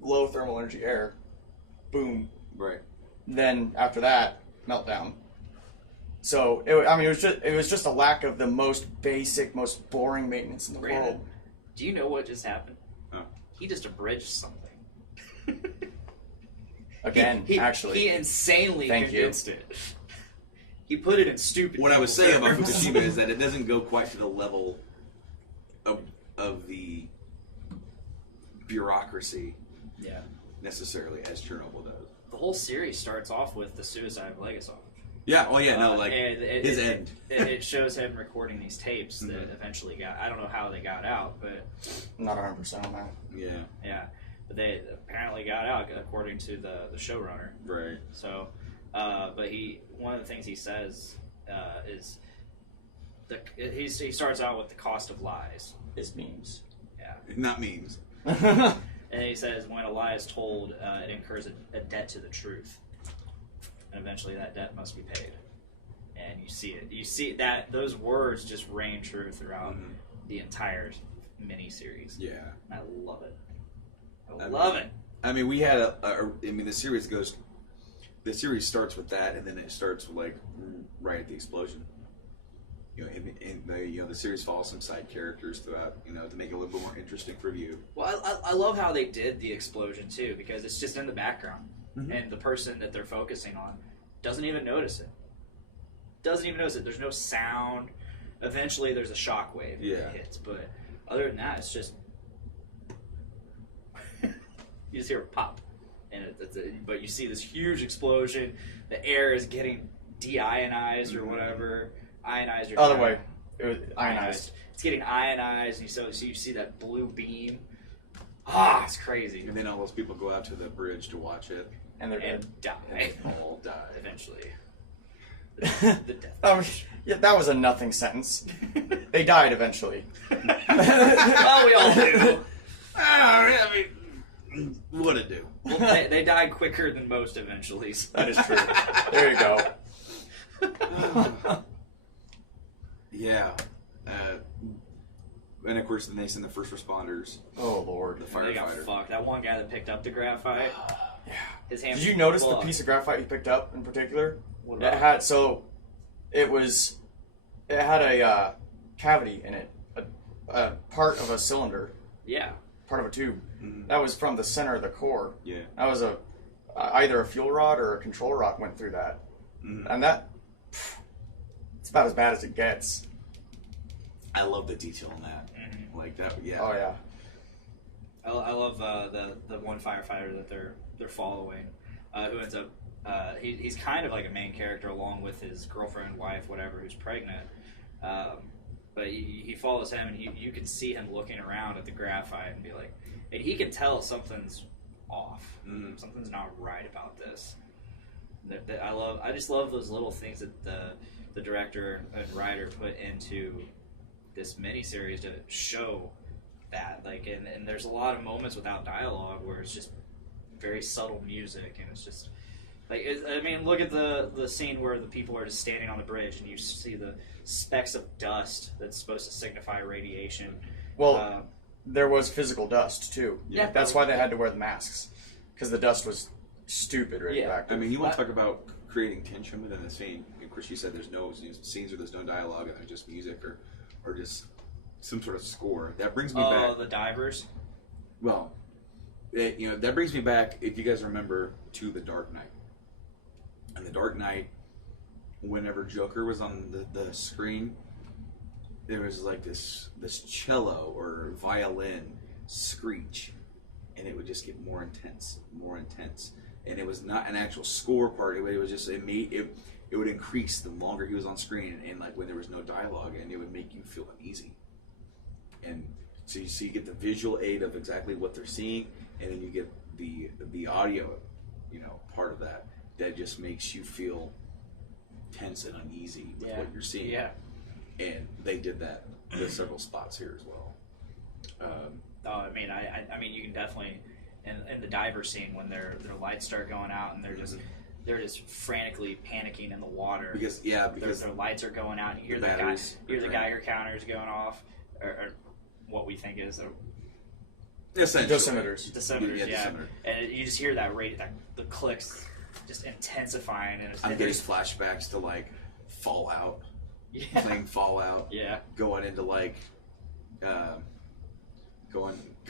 low thermal energy air, boom. Right. Then after that, meltdown. So it was just a lack of the most basic, most boring maintenance in the Brandon, world. do you know what just happened? Oh. He just abridged something. Again, he actually, insanely Thank you. condensed it. He put it in stupid. What I was people saying about terms. Fukushima is that it doesn't go quite to the level of the bureaucracy Yeah. necessarily as Chernobyl does. The whole series starts off with the suicide of Legasov. Yeah. Oh yeah. No. Like and his end. It shows him recording these tapes that Mhm. eventually got. I don't know how they got out, but I'm not 100% on that. Yeah. yeah, but they apparently got out according to the showrunner. Right. So, but one of the things he says is he starts out with the cost of lies. Is memes. Yeah, Not memes. and he says when a lie is told, it incurs a debt to the truth, and eventually that debt must be paid. And you see it. You see that those words just reign true throughout Mhm. the entire mini-series. Yeah. I love it. I I love mean- it. I mean, we had the series starts with that, and then it starts with, like, right at the explosion. You know, the series follows some side characters throughout, you know, to make it a little bit more interesting for you. Well, I love how they did the explosion too, because it's just in the background, Mhm. and the person that they're focusing on doesn't even notice it. Doesn't even notice it. There's no sound. Eventually, there's a shockwave Yeah. that hits, but other than that, it's just you just hear a pop, and but you see this huge explosion. The air is getting deionized or whatever, ionized or Other way, it was ionized. It's getting ionized, and so you see that blue beam. It's crazy. And then all those people go out to the bridge to watch it, And they're dead. And die and they all die. eventually. The death. Yeah, that was a nothing sentence. They died eventually. Well, we all do. I mean, what'd it do? Well, they died quicker than most eventually. So. That is true. There you go. Yeah. And of course, then they send the first responders, Oh Lord. the They got firefighter. fucked. That one guy that picked up the graphite. Yeah. His hand. Did you notice the blew up. piece of graphite he picked up in particular? What It about had it had a cavity in it, a part of a cylinder, Yeah. part of a tube. Mhm. That was from the center of the core. Yeah. That was either a fuel rod or a control rod went through that, Mhm. and it's about as bad as it gets. I love the detail in that. Mhm. Like that. Yeah. Oh yeah. I love the one firefighter that they're following, who ends up he's kind of like a main character along with his girlfriend, wife, whatever, who's pregnant. But he follows him, and you can see him looking around at the graphite and be like, and he can tell something's off, Mhm. something's not right about this. I just love those little things that the director and writer put into this miniseries to show that, like, and there's a lot of moments without dialogue where it's just very subtle music, and it's just like I mean, look at the scene where the people are just standing on the bridge, and you see the specks of dust that's supposed to signify radiation. Well, there was physical dust too. Yeah. That's why they had to wear the masks, because the dust was stupid radioactive. I mean, you want to talk about creating tension within the scene. Of course, you said there's no scenes where there's no dialogue and there's just music or just some sort of score. That brings me back. The divers. Well, that brings me back. If you guys remember, to The Dark Knight. And The Dark Knight, whenever Joker was on the screen, there was like this cello or violin screech, and it would just get more intense, and it was not an actual score part. It was just it would increase the longer he was on screen, and like when there was no dialogue, and it would make you feel uneasy. And so you get the visual aid of exactly what they're seeing, and then you get the audio, part of that just makes you feel tense and uneasy with what you're seeing. Yeah. And they did that with several spots here as well. I mean, you can definitely in the diver scene when their lights start going out and they're just frantically panicking in the water because their lights are going out and you hear the Geiger counters going off or what we think is dosimeters. Dosimeters, yeah. And you just hear that rate, the clicks just intensifying. And I'm getting flashbacks to like Fallout, playing Fallout, going into like, going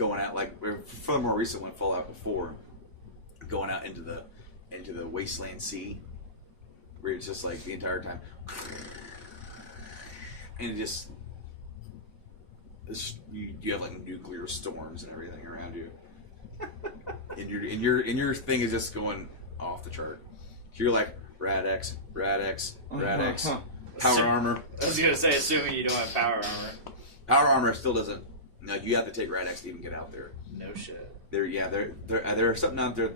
out like for the more recent one, Fallout before, going out into the wasteland sea, where it's just like the entire time, and it just. You have like nuclear storms and everything around you, and your thing is just going off the chart. You're like Rad-X, power armor. I was gonna say, assuming you don't have power armor. Power armor still doesn't. No, you have to take Rad-X to even get out there. No shit. There's something out there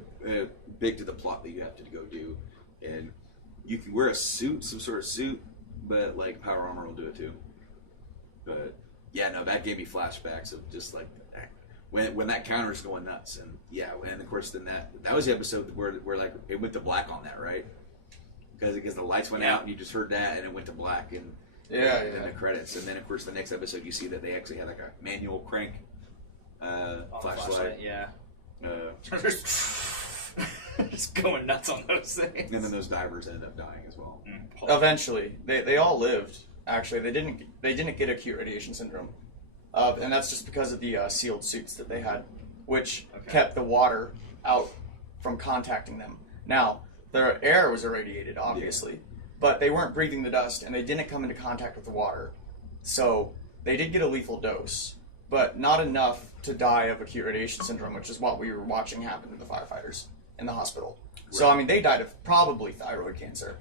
big to the plot that you have to go do, and you can wear a suit, some sort of suit, but like power armor will do it too. But yeah, no, that gave me flashbacks of just like when that counter's going nuts, and and of course then that was the episode where like it went to black on that, right? Because the lights went out and you just heard that and it went to black and then the credits, and then of course the next episode you see that they actually had like a manual crank flashlight. Just going nuts on those things. And then those divers ended up dying as well. Eventually, they all lived. Actually, they didn't get acute radiation syndrome, and that's just because of the sealed suits that they had, which kept the water out from contacting them. Now, their air was irradiated, obviously, but they weren't breathing the dust, and they didn't come into contact with the water. So they did get a lethal dose, but not enough to die of acute radiation syndrome, which is what we were watching happen to the firefighters in the hospital. Right. So, I mean, they died of probably thyroid cancer.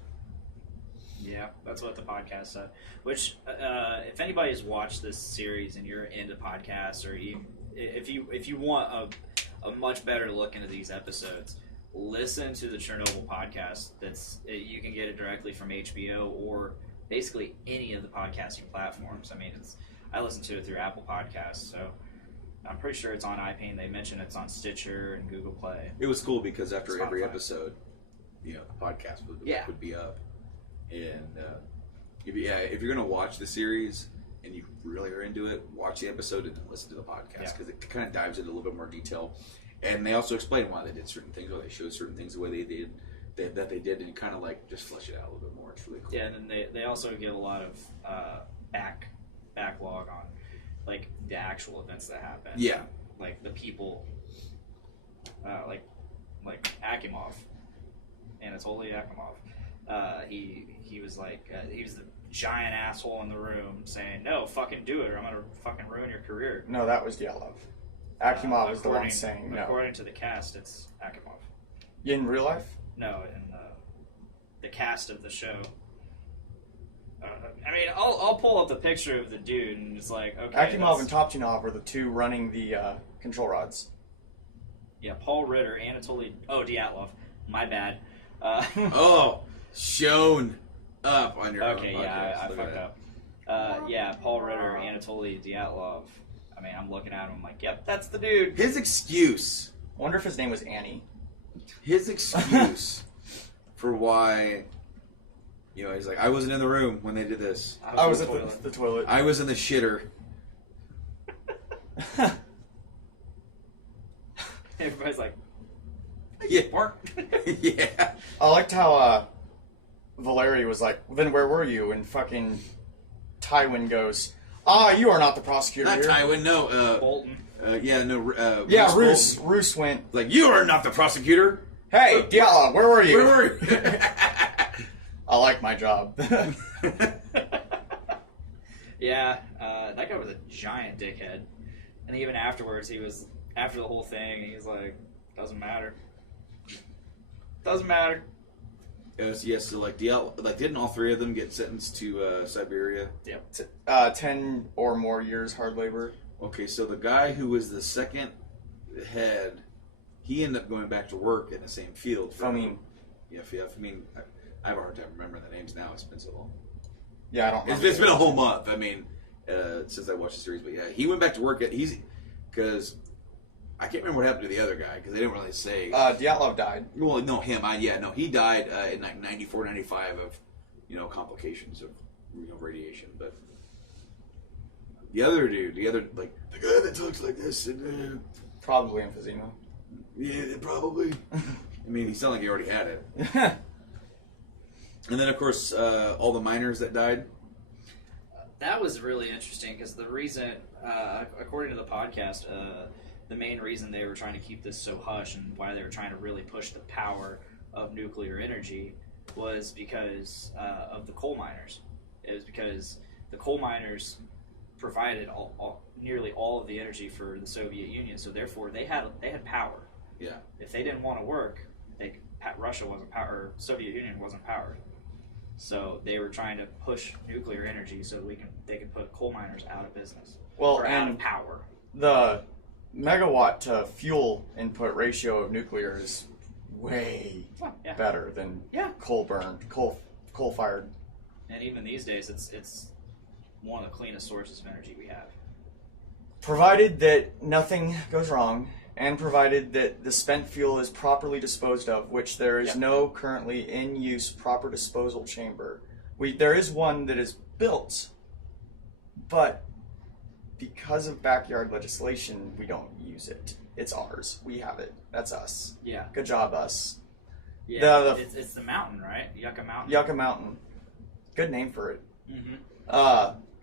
Yeah, that's what the podcast said. Which, if anybody's watched this series and you're into podcasts, or even if you want a much better look into these episodes, listen to the Chernobyl podcast. You can get it directly from HBO or basically any of the podcasting platforms. I mean, I listen to it through Apple Podcasts, so I'm pretty sure it's on iPain. They mentioned it's on Stitcher and Google Play. It was cool because after every episode, the podcast would be up. And if you're going to watch the series and you really are into it, watch the episode and then listen to the podcast because it kind of dives into a little bit more detail. And they also explain why they did certain things, or they showed certain things the way they did, and kind of like just flesh it out a little bit more. It's really cool. Yeah, and then they also give a lot of backlog on like the actual events that happen. Yeah, like the people, like Akimov, Anatoly Akimov. He was like he was the giant asshole in the room saying, "No, fucking do it, or I'm gonna fucking ruin your career." No, that was Dialov. Akimov was the one saying no. According to the cast, it's Akimov. In real life? No, in the cast of the show. I mean, I'll pull up the picture of the dude and it's like, okay. Akimov and Topchinov were the two running the control rods. Yeah, Paul Ritter, Anatoly. Oh, Dyatlov. My bad. Shown up on your okay, own podcast. I fucked up. Yeah, Paul Ritter, Anatoly Dyatlov. I mean, I'm looking at him, I'm like, yep, that's the dude. His excuse. I wonder if his name was Annie. His excuse for why, he's like, I wasn't in the room when they did this. I was at the toilet. I was in the shitter. Everybody's like, yeah. Yeah. I liked how Valeri was like, then where were you? And fucking Tywin goes, you are not the prosecutor here. Not Tywin, no. Bolton. Roose went, like, you are not the prosecutor. Hey, Diala, where were you? Where were you? I like my job. Yeah, that guy was a giant dickhead. And even afterwards, after the whole thing, he was like, doesn't matter. Doesn't matter. Yes, so didn't all three of them get sentenced to Siberia? Yep. 10 or more years hard labor. Okay, so the guy who was the second head, he ended up going back to work in the same field. I have a hard time remembering the names now. It's been so long. Yeah, I don't know. It's been a whole month. I mean, since I watched the series, but yeah, he went back to work. because I can't remember what happened to the other guy because they didn't really say. Dyatlov died. Well, no, him. He died in like 94, 95 of, complications of, radiation. But the other dude, the guy that talks like this, and, Probably emphysema. yeah, probably. I mean, he sounded like he already had it. And then, of course, all the miners that died. That was really interesting because the reason, according to the podcast, the main reason they were trying to keep this so hush and why they were trying to really push the power of nuclear energy was because of the coal miners. It was because the coal miners provided nearly all of the energy for the Soviet Union, so therefore they had power. Yeah. If they didn't want to work, Russia wasn't power, or Soviet Union wasn't powered. So they were trying to push nuclear energy so they could put coal miners out of business. Well, or out and of power. the megawatt to fuel input ratio of nuclear is way Yeah. better than Yeah. coal fired. And even these days, it's one of the cleanest sources of energy we have. Provided that nothing goes wrong, and provided that the spent fuel is properly disposed of, which there is no currently in use proper disposal chamber. There is one that is built, but because of backyard legislation, we don't use it. It's ours. We have it. That's us. Yeah. Good job, us. Yeah. It's the mountain, right? Yucca Mountain. Yucca Mountain. Good name for it. Mm-hmm.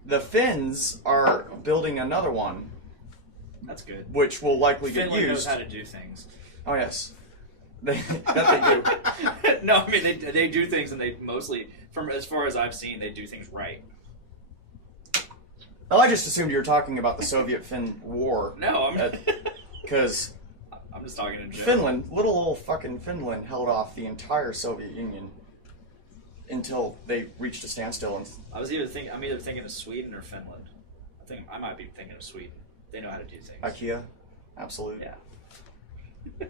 The Finns are building another one, That's good. which will likely Finland get knows used. how to do things. Oh yes, that they do. No, I mean they do things, and they mostly, from as far as I've seen, they do things right. Well, I just assumed you were talking about the Soviet-Fin war. No, Because I'm just talking in general. Finland, little old fucking Finland, held off the entire Soviet Union until they reached a standstill. And I'm either thinking of Sweden or Finland. I might be thinking of Sweden. They know how to do things. IKEA, absolutely. Yeah.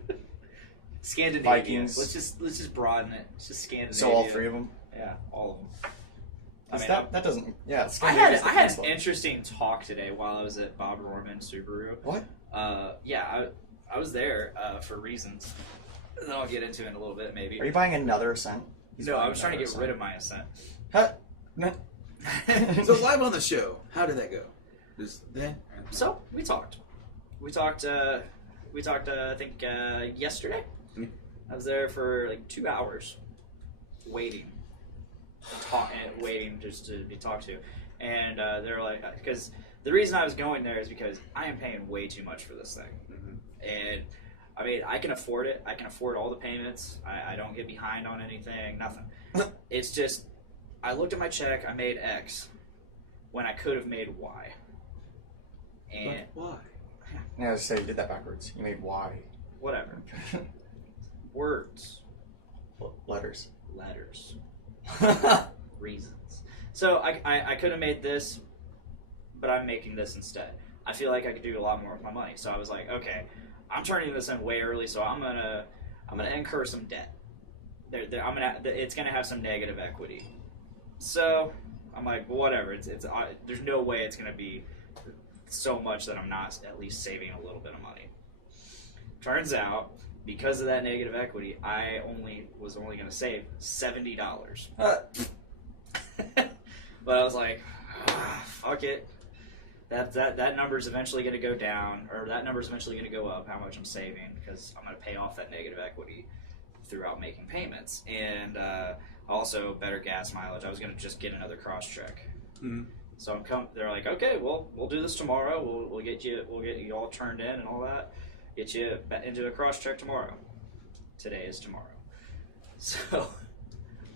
Scandinavia. Vikings. Let's just broaden it. It's just Scandinavia. So all three of them. Yeah, all of them. That doesn't. Yeah, I Scandinavia's the had an peninsula. interesting talk today while I was at Bob Rorman Subaru. What? Yeah, I was there for reasons that I'll get into in a little bit, maybe. Are you buying another Ascent? No, I was trying to get rid of my Ascent. Huh? No. So live on the show, how did that go? So we talked. I think yesterday. I was there for like 2 hours, waiting just to be talked to, and they're like, because the reason I was going there is because I am paying way too much for this thing, and I mean I can afford it. I can afford all the payments. I don't get behind on anything. Nothing. It's just I looked at my check. I made X when I could have made Y. And why? Yeah, I was say you did that backwards. You made Y. Whatever. Words. Letters. Letters. Reasons. So I could have made this, but I'm making this instead. I feel like I could do a lot more with my money. So I was like, okay, I'm turning this in way early, so I'm gonna incur some debt. It's gonna have some negative equity. So I'm like, well, whatever. There's no way it's gonna be so much that I'm not at least saving a little bit of money. Turns out, because of that negative equity, I was only going to save $70. But I was like, fuck it. That number's eventually going to go down, or that number's eventually going to go up, how much I'm saving, because I'm going to pay off that negative equity throughout making payments. And also, better gas mileage. I was going to just get another Crosstrek. Mm-hmm. So they're like, okay, well, we'll do this tomorrow. We'll get you all turned in and all that. Get you into a Crosstrek tomorrow. Today is tomorrow. So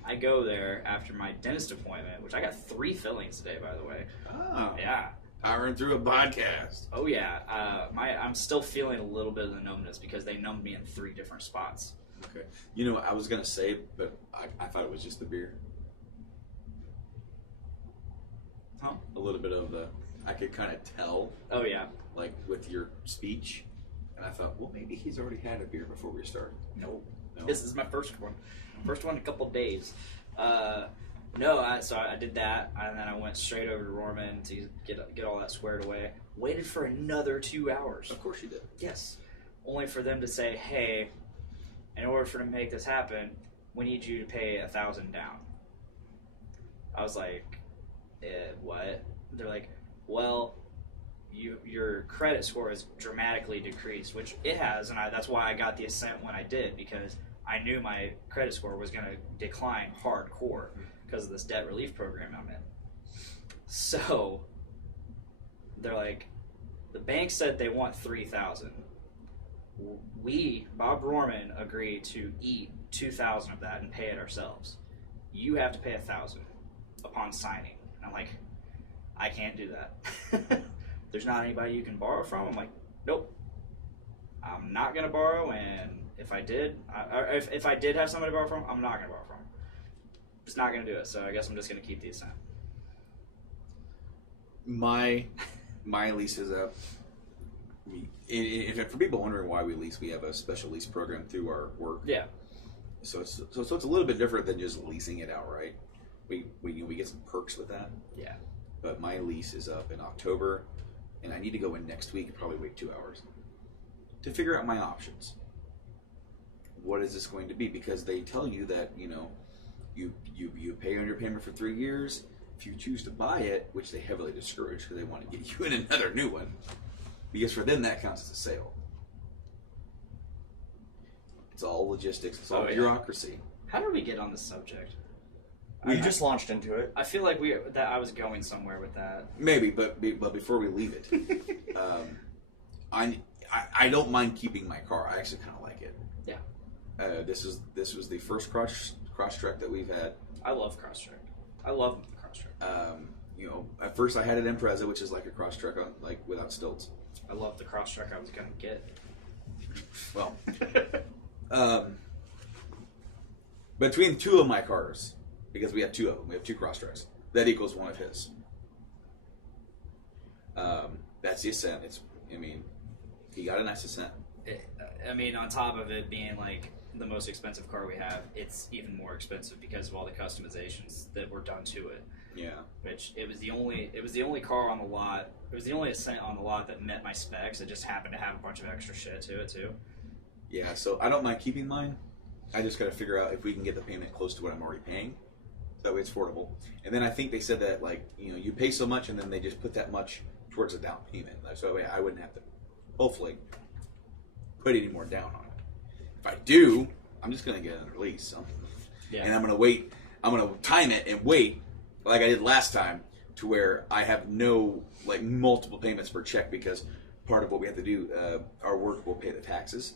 I go there after my dentist appointment, which I got 3 fillings today, by the way. Oh. Yeah. Powering through a podcast. Oh yeah. I'm still feeling a little bit of the numbness because they numbed me in 3 different spots. Okay. I was going to say, but I thought it was just the beer. Huh? A little bit of I could kind of tell, Oh yeah. like, with your speech. And I thought, well, maybe he's already had a beer before we started. Nope. No? This is my first one. First one in a couple days. So I did that, and then I went straight over to Rorman to get all that squared away. Waited for another 2 hours. Of course you did. Yes. Only for them to say, hey, in order for them to make this happen, we need you to pay $1,000 down. I was like, what? They're like, well, your credit score has dramatically decreased, which it has, and that's why I got the Ascent when I did, because I knew my credit score was going to decline hardcore because of this debt relief program I'm in. So they're like, the bank said they want $3,000. Bob Rorman, agreed to eat $2,000 of that and pay it ourselves. You have to pay $1,000 upon signing. And I'm like, I can't do that. There's not anybody you can borrow from. I'm like, nope. I'm not gonna borrow, and if I did, if I did have somebody to borrow from, I'm not gonna borrow from. Just not gonna do it. So I guess I'm just gonna keep the Ascent. My lease is up. For people wondering why we lease, we have a special lease program through our work. Yeah. So it's a little bit different than just leasing it outright. We get some perks with that. Yeah. But my lease is up in October, and I need to go in next week and probably wait 2 hours to figure out my options. What is this going to be? Because they tell you that, you pay on your payment for 3 years. If you choose to buy it, which they heavily discourage because they want to get you in another new one, because for them that counts as a sale. It's all logistics. It's all bureaucracy. How did we get on this subject? We just launched into it. I feel like I was going somewhere with that. Maybe, but before we leave it, I don't mind keeping my car. I actually kind of like it. Yeah. This was the first Crosstrek that we've had. I love Crosstrek. I love Crosstrek. At first I had an Impreza, which is like a Crosstrek without stilts. I love the Crosstrek I was gonna get. Well, between two of my cars, because we have two of them, we have two Crosstreks. That equals one of his. That's the Ascent. He got a nice Ascent. On top of it being like the most expensive car we have, it's even more expensive because of all the customizations that were done to it. Yeah. Which it was the only car on the lot. It was the only Ascent on the lot that met my specs. It just happened to have a bunch of extra shit to it too. Yeah. So I don't mind keeping mine. I just got to figure out if we can get the payment close to what I'm already paying. That way it's affordable. And then I think they said that you pay so much and then they just put that much towards a down payment. So I wouldn't have to, hopefully, put any more down on it. If I do, I'm just going to get another lease. So. Yeah. And I'm going to wait. I'm going to time it and wait like I did last time to where I have no multiple payments per check, because part of what we have to do, our work will pay the taxes.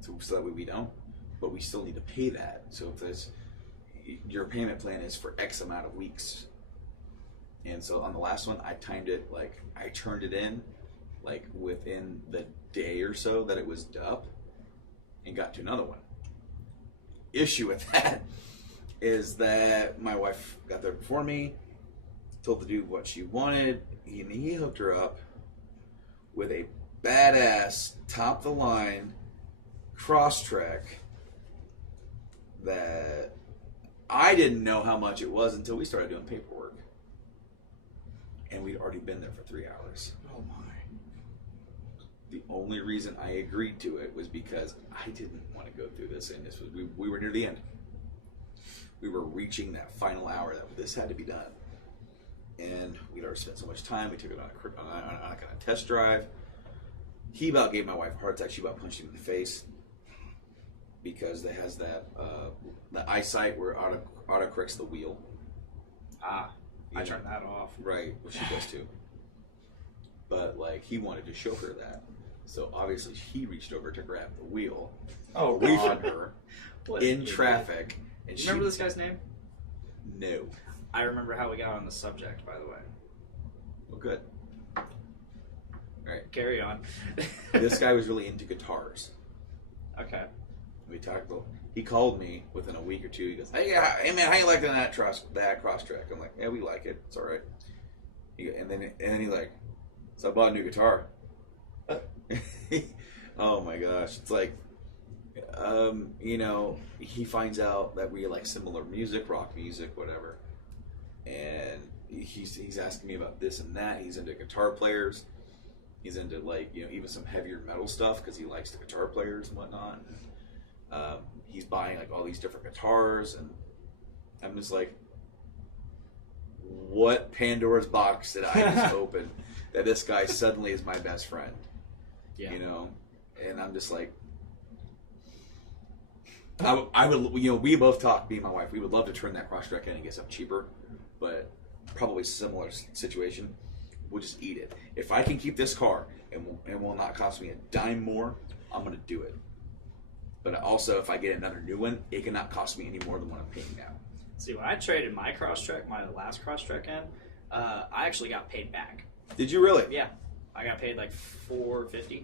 So that way we don't. But we still need to pay that. So if your payment plan is for X amount of weeks. And so on the last one, I timed it, I turned it in, within the day or so that it was up, and got to another one. Issue with that is that my wife got there before me, told the dude what she wanted, and he hooked her up with a badass, top-of-the-line Crosstrek that I didn't know how much it was until we started doing paperwork. And we'd already been there for 3 hours. Oh my. The only reason I agreed to it was because I didn't want to go through this, and we were near the end. We were reaching that final hour that this had to be done. And we'd already spent so much time. We took it on a test drive. He about gave my wife a heart attack. She about punched him in the face. Because it has that the eyesight where it auto corrects the wheel. I turned that off. Right, well she does too. But he wanted to show her that, so obviously he reached over to grab the wheel away from her in traffic. And remember this guy's name? No. I remember how we got on the subject, by the way. Well, good. All right, carry on. This guy was really into guitars. Okay. We talked. He called me within a week or two. He goes, "Hey man, how you liking that Crosstrek?" I'm like, "Yeah, we like it. It's all right." And then he's like, "So I bought a new guitar." Oh my gosh, it's You know, he finds out that we like similar music, rock music, whatever, and he's asking me about this and that. He's into guitar players. He's into like, you know, even some heavier metal stuff because he likes the guitar players and whatnot. He's buying like all these different guitars, and I'm just like, what Pandora's box did I just open that this guy suddenly is my best friend? Yeah. You know, and I'm just like, I would, you know, we both talked, me and my wife, we would love to turn that Crosstrek in and get something cheaper, but probably similar situation. We'll just eat it. If I can keep this car and will not cost me a dime more, I'm going to do it. But also, if I get another new one, it cannot cost me any more than what I'm paying now. See, when I traded my Crosstrek, my last Crosstrek in, I actually got paid back. Did you really? Yeah, I got paid like $450.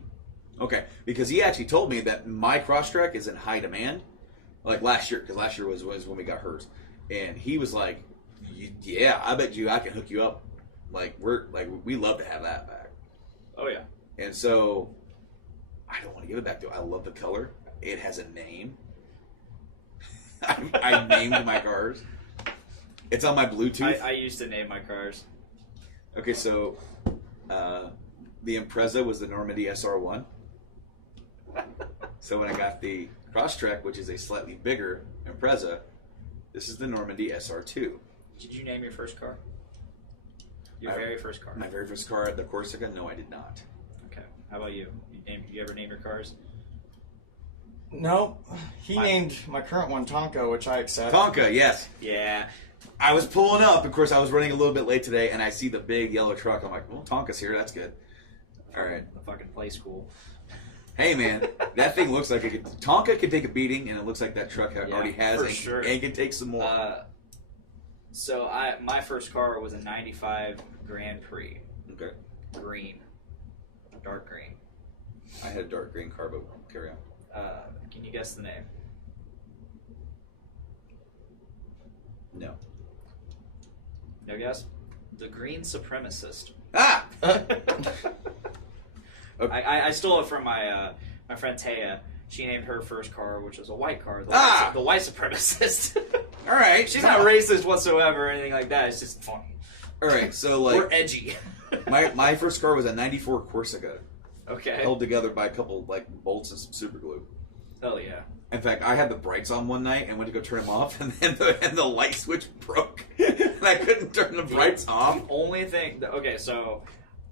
Okay, because he actually told me that my Crosstrek is in high demand, like last year, because last year was when we got hers, and he was like, "Yeah, I bet you I can hook you up. Like we love to have that back." Oh yeah. And so I don't want to give it back to him. I love the color. It has a name. I named my cars. It's on my Bluetooth. I used to name my cars. Okay, so the Impreza was the Normandy SR1. So when I got the Crosstrek, which is a slightly bigger Impreza, this is the Normandy SR2. Did you name your first car? Your very first car? My very first car, the Corsica? No, I did not. Okay. How about you? You ever name your cars? No, he named my current one Tonka, which I accept. Tonka, yes. Yeah. I was pulling up. Of course, I was running a little bit late today, and I see the big yellow truck. I'm like, well, Tonka's here. That's good. All right. The fucking play school. Hey, man, that thing looks like it could, Tonka can take a beating, and it looks like that truck already has for and, sure. and can take some more. So my first car was a '95 Grand Prix, Okay. green, dark green. I had a dark green car, but carry on. Can you guess the name? No. No guess? The Green Supremacist. Ah! I stole it from my friend Taya. She named her first car, which was a white car, the white supremacist. All right. She's not racist whatsoever or anything like that. It's just fun. All right, so like Or edgy. my first car was a '94 Corsica, Okay. held together by a couple like bolts and some super glue. Hell yeah. In fact, I had the brights on one night and went to go turn them off, and then the light switch broke, and I couldn't turn the brights off. The only thing, okay, so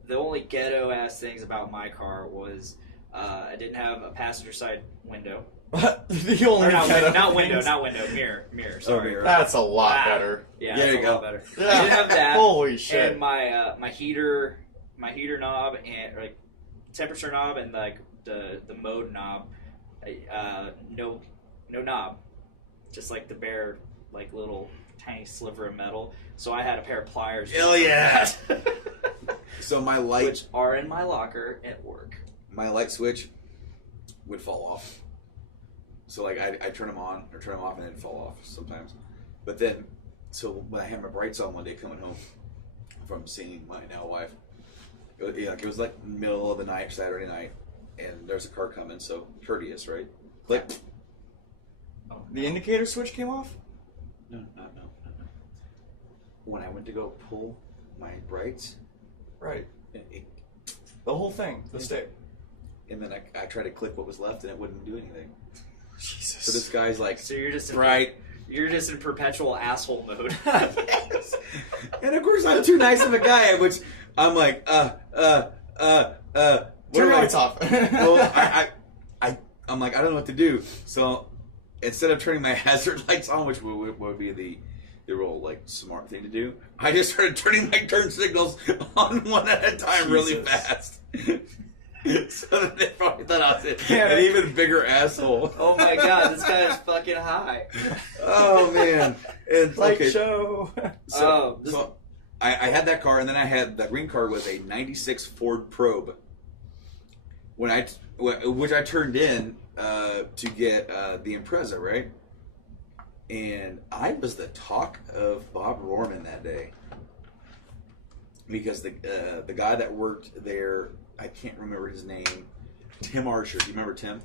the only ghetto ass things about my car was I didn't have a passenger side window. The only Or not kind window, of not window, mirror. Sorry. mirror. That's a lot better. Yeah, There that's you a go. lot better. Yeah. I didn't have that. Holy shit. And my heater knob and like temperature knob and like the mode knob, no knob, just like the bare like little tiny sliver of metal. So I had a pair of pliers. Hell yeah. that, So my light which are in my locker at work. my light switch would fall off. So like I turn them on or turn them off and then fall off sometimes. But then, so when I had my brights on one day coming home from seeing my now wife, it was like middle of the night, Saturday night, and there's a car coming. So courteous, right? Click. The indicator switch came off? No. When I went to go pull my brights, Right. it, The whole thing. The stick. and then I tried to click what was left and it wouldn't do anything. Jesus. So this guy's like, So you're just in bright. You're just in perpetual asshole mode. Yes. And of course I'm too nice of a guy, which I'm like, what Turn do your I- lights off. Well, I'm like, I don't know what to do. So instead of turning my hazard lights on, which would be the real like smart thing to do, I just started turning my turn signals on one at a time really Jesus. fast. So that they probably thought I was an even bigger asshole. Oh my god, this guy is fucking high. Oh man. And, Light okay, show. so I had that car, and then I had the green car was a '96 Ford Probe. Which I turned in to get the Impreza, right? And I was the talk of Bob Rorman that day because the guy that worked there, I can't remember his name, Tim Archer. Do you remember Tim?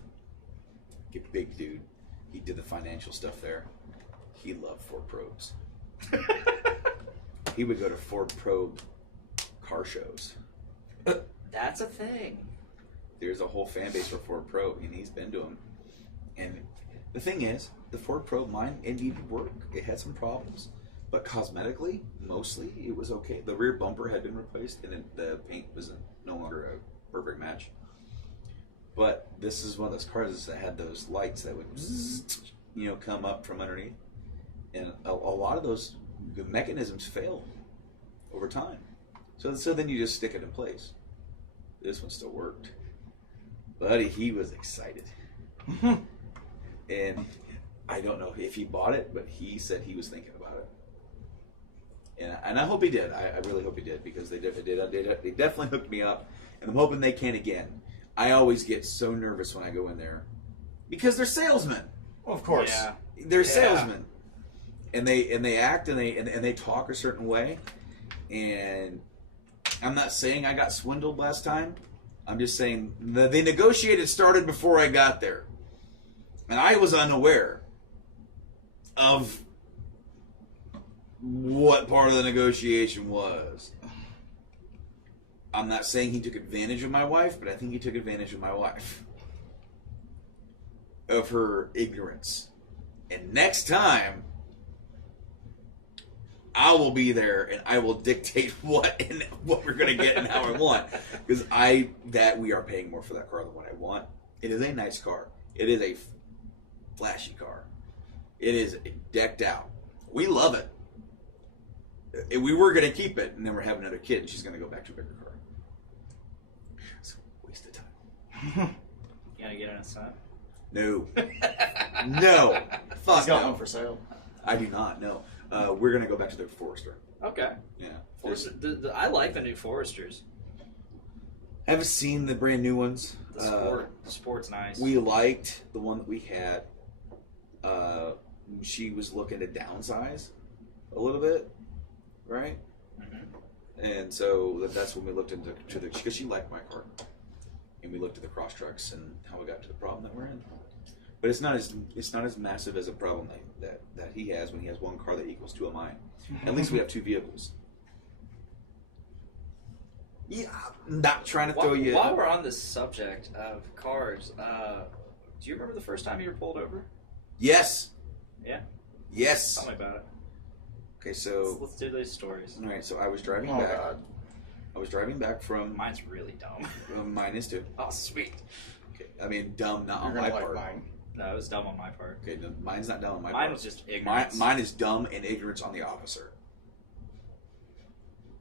big dude. He did the financial stuff there. He loved Ford Probes. He would go to Ford Probe car shows. That's a thing. There's a whole fan base for Ford Probe, and he's been to them. And the thing is, the Ford Probe line, it needed work. It had some problems. But cosmetically, mostly, it was okay. The rear bumper had been replaced, and the paint was no longer a perfect match. But this is one of those cars that had those lights that would, come up from underneath. And a lot of those mechanisms fail over time. So then you just stick it in place. This one still worked. Buddy, he was excited. And I don't know if he bought it, but he said he was thinking about it. And I hope he did. I really hope he did, because they definitely hooked me up. And I'm hoping they can again. I always get so nervous when I go in there, because they're salesmen. Well, of course. Yeah. They're salesmen. And they act and they talk a certain way. And I'm not saying I got swindled last time. I'm just saying they negotiated started before I got there. And I was unaware of what part of the negotiation was. I'm not saying he took advantage of my wife, but I think he took advantage of my wife. Of her ignorance. And next time, I will be there and I will dictate what we're going to get and how I want. Because we are paying more for that car than what I want. It is a nice car. It is a flashy car. It is decked out. We love it. We were going to keep it, and then we're having another kid, and she's going to go back to a bigger car. It's a waste of time. You gotta get in a son. No. No. Fuck He's got no. one for sale. I do not, no. We're going to go back to the Forester. Okay. Yeah. Forester, I like the new Foresters. Haven't seen the brand new ones. The sport's nice. We liked the one that we had. She was looking to downsize a little bit, right? Mm-hmm. And so that's when we looked into because she liked my car, and we looked at the cross trucks and how we got to the problem that we're in. But it's not as massive as a problem that he has when he has one car that equals two of mine. At least we have two vehicles. Yeah, I'm not trying to throw you. While we're on the subject of cars, do you remember the first time you were pulled over? Yes. Yeah. Yes. Tell me about it. Okay, so Let's do those stories. all right. So I was driving Oh, back. God. I was driving back from. Mine's really dumb. Mine is too. Oh, sweet. Okay, I mean dumb, not You're on gonna my like part. mine. No, it was dumb on my part. Okay, no, mine's not dumb on my part. Mine was just ignorance. Mine is dumb and ignorance on the officer.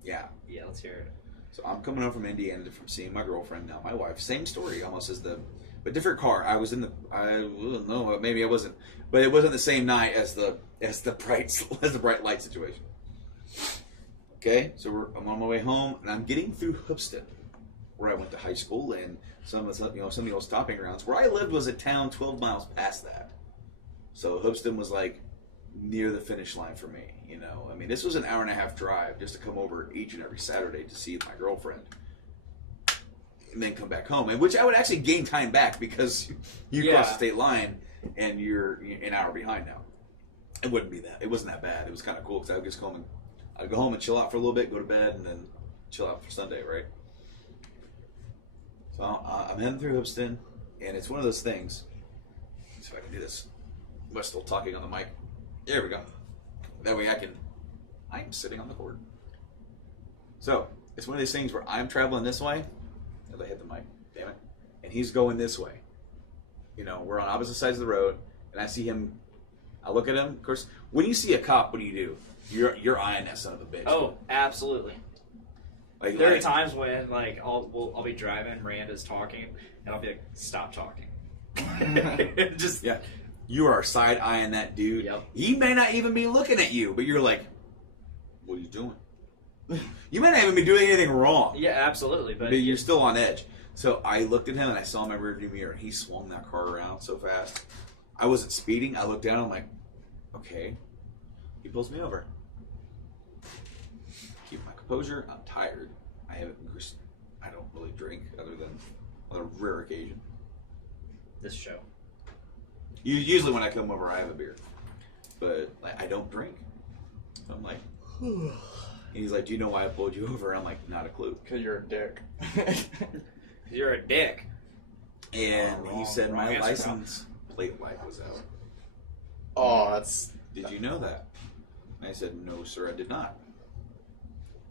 Yeah. Yeah, let's hear it. So I'm coming home from Indiana from seeing my girlfriend, now my wife. Same story, almost as but different car. I was in I don't know, maybe I wasn't, but it wasn't the same night as the bright light situation. Okay, so I'm on my way home, and I'm getting through Hoopston, where I went to high school, and some of the old stopping grounds. Where I lived was a town 12 miles past that, so Hoopston was like near the finish line for me. I mean, this was an hour and a half drive just to come over each and every Saturday to see my girlfriend, and then come back home. And which I would actually gain time back because you cross the state line and you're an hour behind now. It wouldn't be that. It wasn't that bad. It was kind of cool because I would just I'd go home and chill out for a little bit, go to bed, and then chill out for Sunday, right? So I'm heading through Hoopston, and it's one of those things. Let's see if I can do this. Am I still talking on the mic? There we go. That way I'm sitting on the cord. So, it's one of these things where I'm traveling this way, as I hit the mic, damn it, and he's going this way. We're on opposite sides of the road, and I see him, I look at him, of course, when you see a cop, what do? You're eyeing that son of a bitch. Oh, absolutely. Like, There are times when I'll be driving, Miranda's talking, and I'll be like, stop talking. Just yeah. You are side eyeing that dude. Yep. He may not even be looking at you, but you're like, what are you doing? You may not even be doing anything wrong. Yeah, absolutely. But You're still on edge. So I looked at him and I saw my rearview mirror, and he swung that car around so fast. I wasn't speeding. I looked down. I'm like, okay. He pulls me over. Keep my composure. I'm tired. I don't really drink other than on a rare occasion. this show. Usually when I come over, I have a beer, but like, I don't drink. So I'm like, he's like, do you know why I pulled you over? I'm like, not a clue. Because you're a dick. You're a dick. And he said wrong my answer, license plate light was out. Oh, that's... Did you know that? And I said, no, sir, I did not.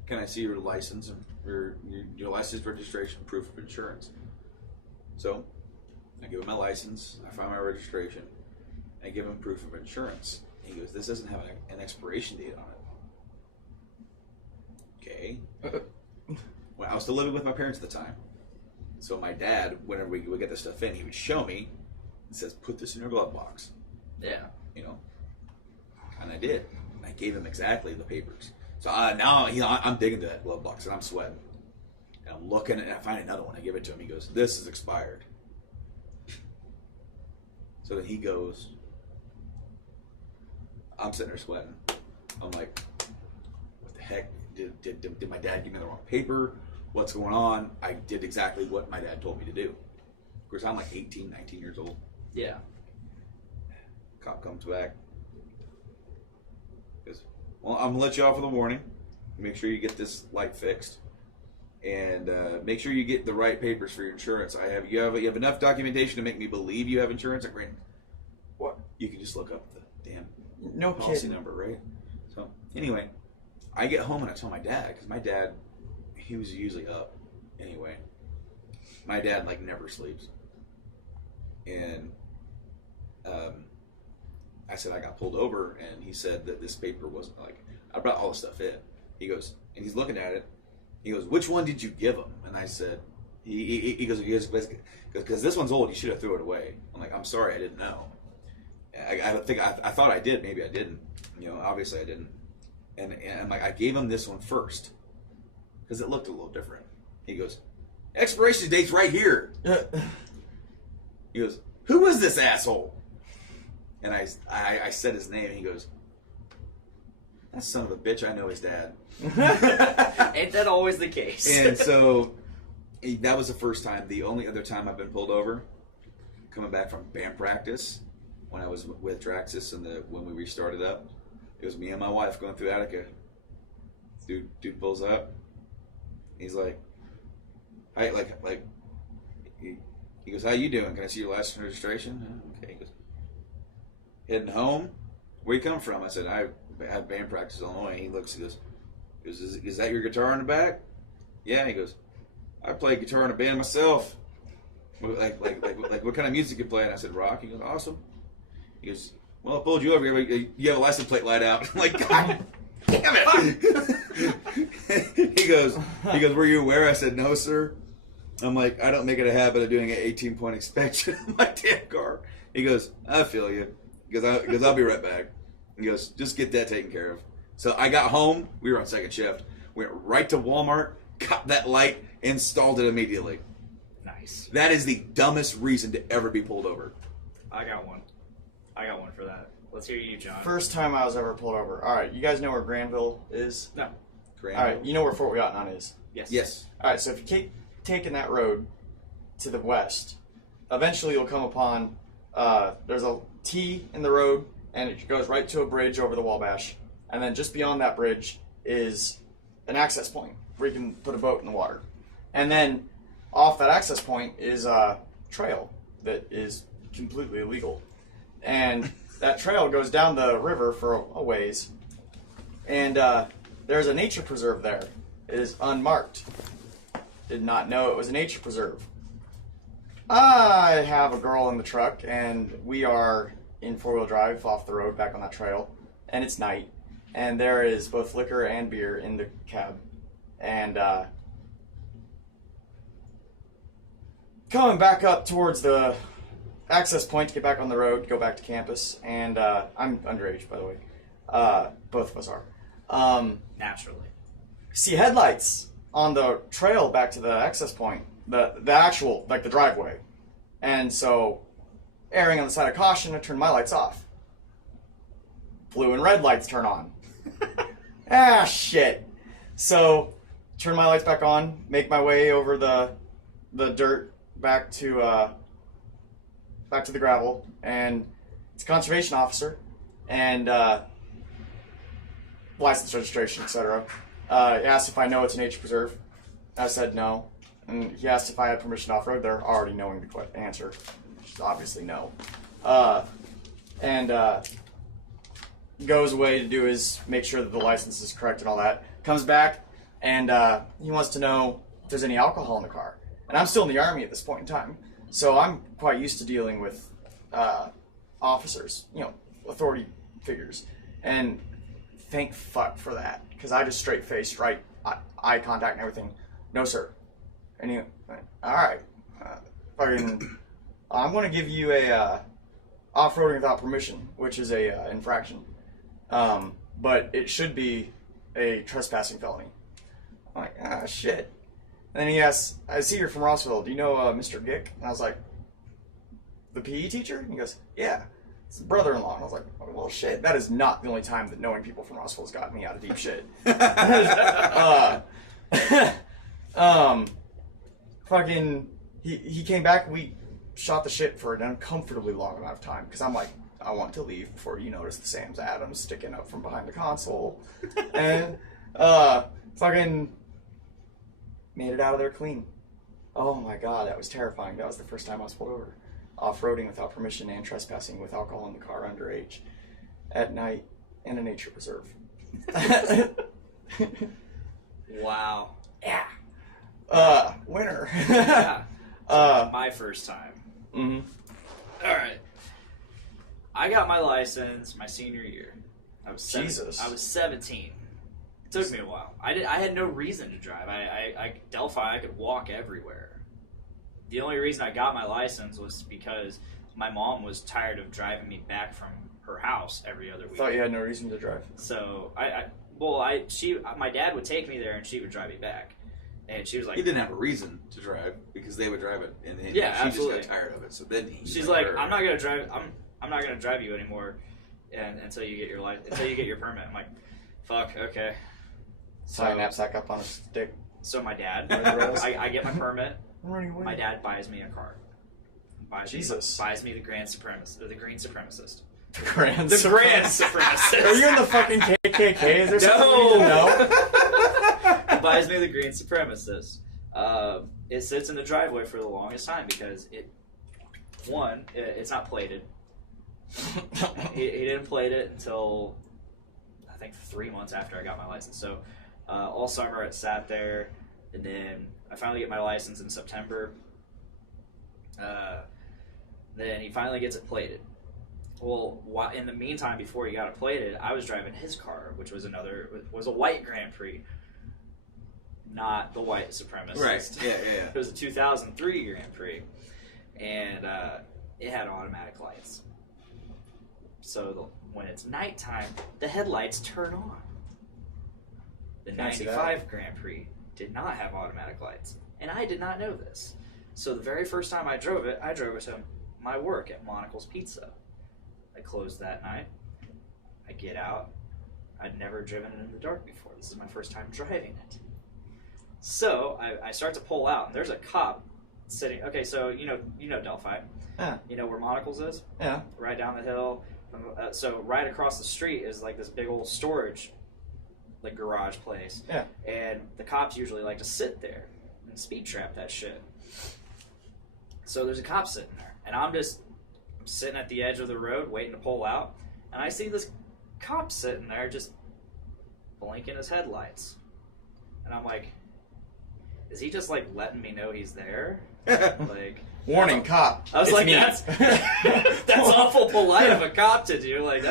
Can I see your license and your license, registration, proof of insurance? So I give him my license. I find my registration. I give him proof of insurance. He goes, this doesn't have an expiration date on it. Okay. Well, I was still living with my parents at the time. So my dad, whenever we would get this stuff in, he would show me and says, put this in your glove box. Yeah. You know. And I did. And I gave him exactly the papers. So now I'm digging to that glove box and I'm sweating. And I'm looking and I find another one. I give it to him. He goes, this is expired. So then he goes, I'm sitting there sweating. I'm like, what the heck? Did my dad give me the wrong paper? What's going on? I did exactly what my dad told me to do. Of course, I'm like 18, 19 years old. Yeah. Cop comes back. Goes, well, I'm going to let you off with a warning. Make sure you get this light fixed. And make sure you get the right papers for your insurance. You have enough documentation to make me believe you have insurance. Like, What? you can just look up the damn No policy kidding. number, right? So, anyway, I get home and I tell my dad, because my dad, he was usually up anyway. My dad, like, never sleeps. And I said I got pulled over, and he said that this paper wasn't, like, I brought all the stuff in. He goes, and he's looking at it. He goes, which one did you give him? And I said, he goes, because this one's old, you should have threw it away. I'm like, I'm sorry, I didn't know. I thought I did, maybe I didn't. You know, obviously I didn't. And I'm like, I gave him this one first because it looked a little different. He goes, expiration date's right here. He goes, who is this asshole? And I said his name, and he goes, that son of a bitch, I know his dad. Ain't that always the case? And so that was the first time. The only other time I've been pulled over, coming back from band practice, when I was with Draxus and when we restarted up, it was me and my wife going through Attica. Dude pulls up. He's like, "Hi," he goes, "How you doing? Can I see your license and registration?" Okay. He goes, "Heading home? Where you come from?" I said, "I have band practice in Illinois." He looks. He goes, "Is that your guitar in the back?" Yeah. He goes, "I play guitar in a band myself." Like what kind of music you play? And I said, "Rock." He goes, "Awesome." He goes, "Well, I pulled you over. You have a license plate light out." I'm like, God damn it! He goes, "Were you aware?" I said, "No, sir." I'm like, I don't make it a habit of doing an 18-point inspection of my damn car. He goes, "I feel you." Because I'll be right back. He goes, "Just get that taken care of." So I got home. We were on second shift. Went right to Walmart, got that light, installed it immediately. Nice. That is the dumbest reason to ever be pulled over. I got one for that. Let's hear you, John. First time I was ever pulled over. All right, you guys know where Granville is? No. Grand. All right, you know where Fort Wyattnant is? Yes. Yes. All right, so if you keep taking that road to the west, eventually you'll come upon, there's a T in the road, and it goes right to a bridge over the Wabash. And then just beyond that bridge is an access point where you can put a boat in the water. And then off that access point is a trail that is completely illegal. And that trail goes down the river for a ways. And there's a nature preserve there. It is unmarked. Did not know it was a nature preserve. I have a girl in the truck, and we are in four-wheel drive off the road back on that trail. And it's night. And there is both liquor and beer in the cab. And coming back up towards the access point to get back on the road, go back to campus. And I'm underage, by the way. Both of us are. Naturally. See headlights on the trail back to the access point. The actual, like the driveway. And so, erring on the side of caution, I turn my lights off. Blue and red lights turn on. Shit. So, turn my lights back on, make my way over the dirt back to the gravel, and it's a conservation officer, and license, registration, etc. He asked if I know it's a nature preserve. I said no. And he asked if I had permission to off-road. They're already knowing the answer, which is obviously no. Goes away to do his, make sure that the license is correct and all that. Comes back, and he wants to know if there's any alcohol in the car. And I'm still in the Army at this point in time, so I'm quite used to dealing with officers, authority figures. And thank fuck for that, because I just straight-faced, right, eye contact and everything. No, sir. And he went, all right, I'm going to give you a off-roading without permission, which is a infraction. But it should be a trespassing felony. I'm like, shit. And then he asks, I see you're from Rossville. Do you know Mr. Gick? And I was like, the PE teacher? And he goes, yeah. It's the brother-in-law. And I was like, oh, well, shit. That is not the only time that knowing people from Rossville has gotten me out of deep shit. Fucking, he came back. We shot the shit for an uncomfortably long amount of time because I'm like, I want to leave before you notice the Sam's Adams sticking up from behind the console. And fucking made it out of there clean. Oh my god, that was terrifying. That was the first time I was pulled over. Off-roading without permission and trespassing with alcohol in the car underage at night in a nature preserve. Wow. Yeah. Winner. Yeah. My first time. Mm-hmm. All right. I got my license my senior year. I was 17. It took me a while. I had no reason to drive. Delphi, I could walk everywhere. The only reason I got my license was because my mom was tired of driving me back from her house every other week. I thought you had no reason to drive. So my dad would take me there and she would drive me back. And she was like, he didn't have a reason to drive because they would drive it, and she absolutely. just got tired of it. So then she's like, I'm not gonna drive. I'm not gonna drive you anymore, until you get your until you get your permit. I'm like, fuck, okay. Tie a knapsack up on a stick. So my dad, I get my permit. My dad buys me a car. Buys me the Grand Supremacist, or the Green Supremacist. The Grand Supremacist. Are you in the fucking KKK? Is there something we didn't know? He buys me the Green Supremacist. It sits in the driveway for the longest time because it's not plated. he didn't plate it until I think 3 months after I got my license. So all summer it sat there, and then I finally get my license in September. Then he finally gets it plated. Well, in the meantime, before he got it plated, I was driving his car, which was a white Grand Prix, not the white Supremacist. Right. Yeah. It was a 2003 Grand Prix, and it had automatic lights. So when it's nighttime, the headlights turn on. The 95 Grand Prix did not have automatic lights, and I did not know this. So the very first time I drove it to my work at Monocle's Pizza. I closed that night. I get out. I'd never driven it in the dark before. This is my first time driving it. So I start to pull out, and there's a cop sitting. Okay, so you know Delphi. Yeah. You know where Monocle's is? Yeah. Right down the hill. So right across the street is like this big old storage, like garage place. Yeah. And the cops usually like to sit there and speed trap that shit. So there's a cop sitting there, and I'm just sitting at the edge of the road waiting to pull out, and I see this cop sitting there just blinking his headlights. And I'm like, is he just like letting me know he's there? Like, warning, cop. I was it's like, me. that's awful polite of a cop to do. Like,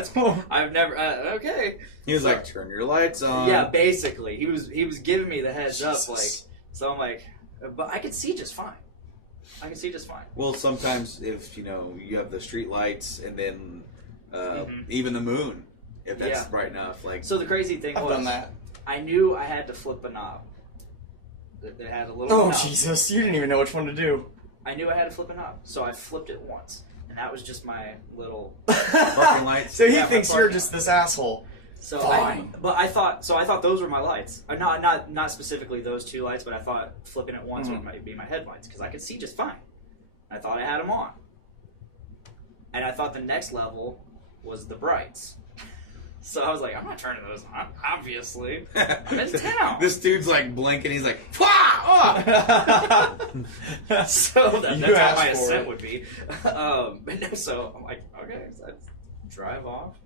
I've never okay. He was like, turn your lights on. Yeah, basically, he was giving me the heads up, like, so I'm like, but I could see just fine. Well, sometimes if you have the street lights and then even the moon, if that's bright enough, like. So the crazy thing I've done that. I knew I had to flip a knob. It had a little. Oh knob. Jesus! You didn't even know which one to do. I knew I had to flip a knob, so I flipped it once, and that was just my little parking lights. So he thinks you're just this asshole. So fine. I thought those were my lights. Not specifically those two lights, but I thought flipping it once would be my headlights because I could see just fine. I thought I had them on. And I thought the next level was the brights. So I was like, I'm not turning those on, obviously. I'm in town. This dude's like blinking. He's like, "Fwah! Oh!" So that's You how asked my for ascent it. would be. But no, so I'm like, okay, so I drive off.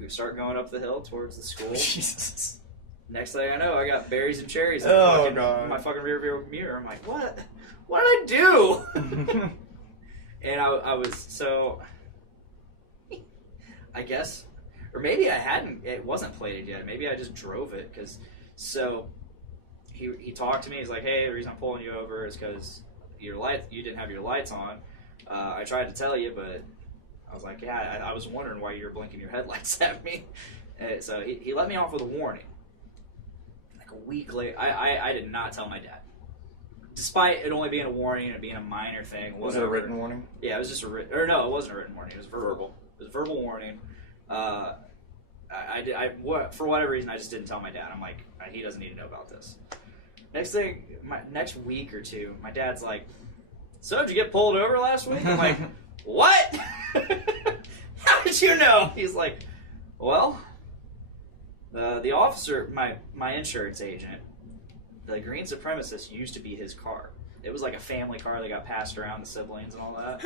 We start going up the hill towards the school. Jesus. Next thing I know, I got berries and cherries in Oh, fucking, God. my fucking rear view mirror. I'm like, what? What did I do? And I was, so, I guess, or maybe I hadn't, it wasn't plated yet. Maybe I just drove it, because, so, he talked to me. He's like, hey, the reason I'm pulling you over is because you didn't have your lights on. I tried to tell you, but I was like, yeah, I was wondering why you were blinking your headlights at me. So he let me off with a warning. Like a week later, I did not tell my dad. Despite it only being a warning and it being a minor thing. Was it a written warning? Yeah, it was just a written, or no, it wasn't a written warning. It was verbal. It was a verbal warning. For whatever reason, I just didn't tell my dad. I'm like, he doesn't need to know about this. Next week or two, my dad's like, so did you get pulled over last week? I'm like, what? How did you know? He's like, well, the officer, my insurance agent, the green supremacist used to be his car. It was like a family car that got passed around the siblings and all that.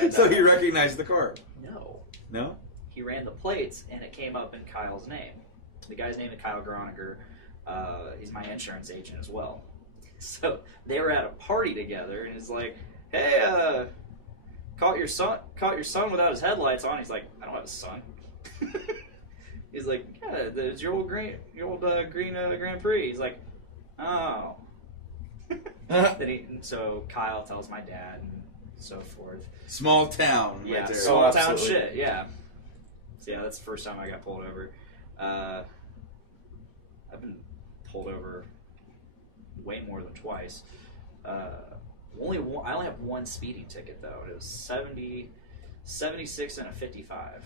And, So he recognized the car. No. No? He ran the plates, and it came up in Kyle's name. The guy's name is Kyle Groninger. He's my insurance agent as well. So they were at a party together, and it's like, hey, caught your son without his headlights on. He's like, I don't have a son. He's like, yeah, it's your old Grand Prix. He's like, oh. So Kyle tells my dad and so forth. Small town. Yeah, Right there. small town absolutely. shit. Yeah. So yeah, that's the first time I got pulled over. I've been pulled over way more than twice. I only have one speeding ticket though. It was 76 and a 55.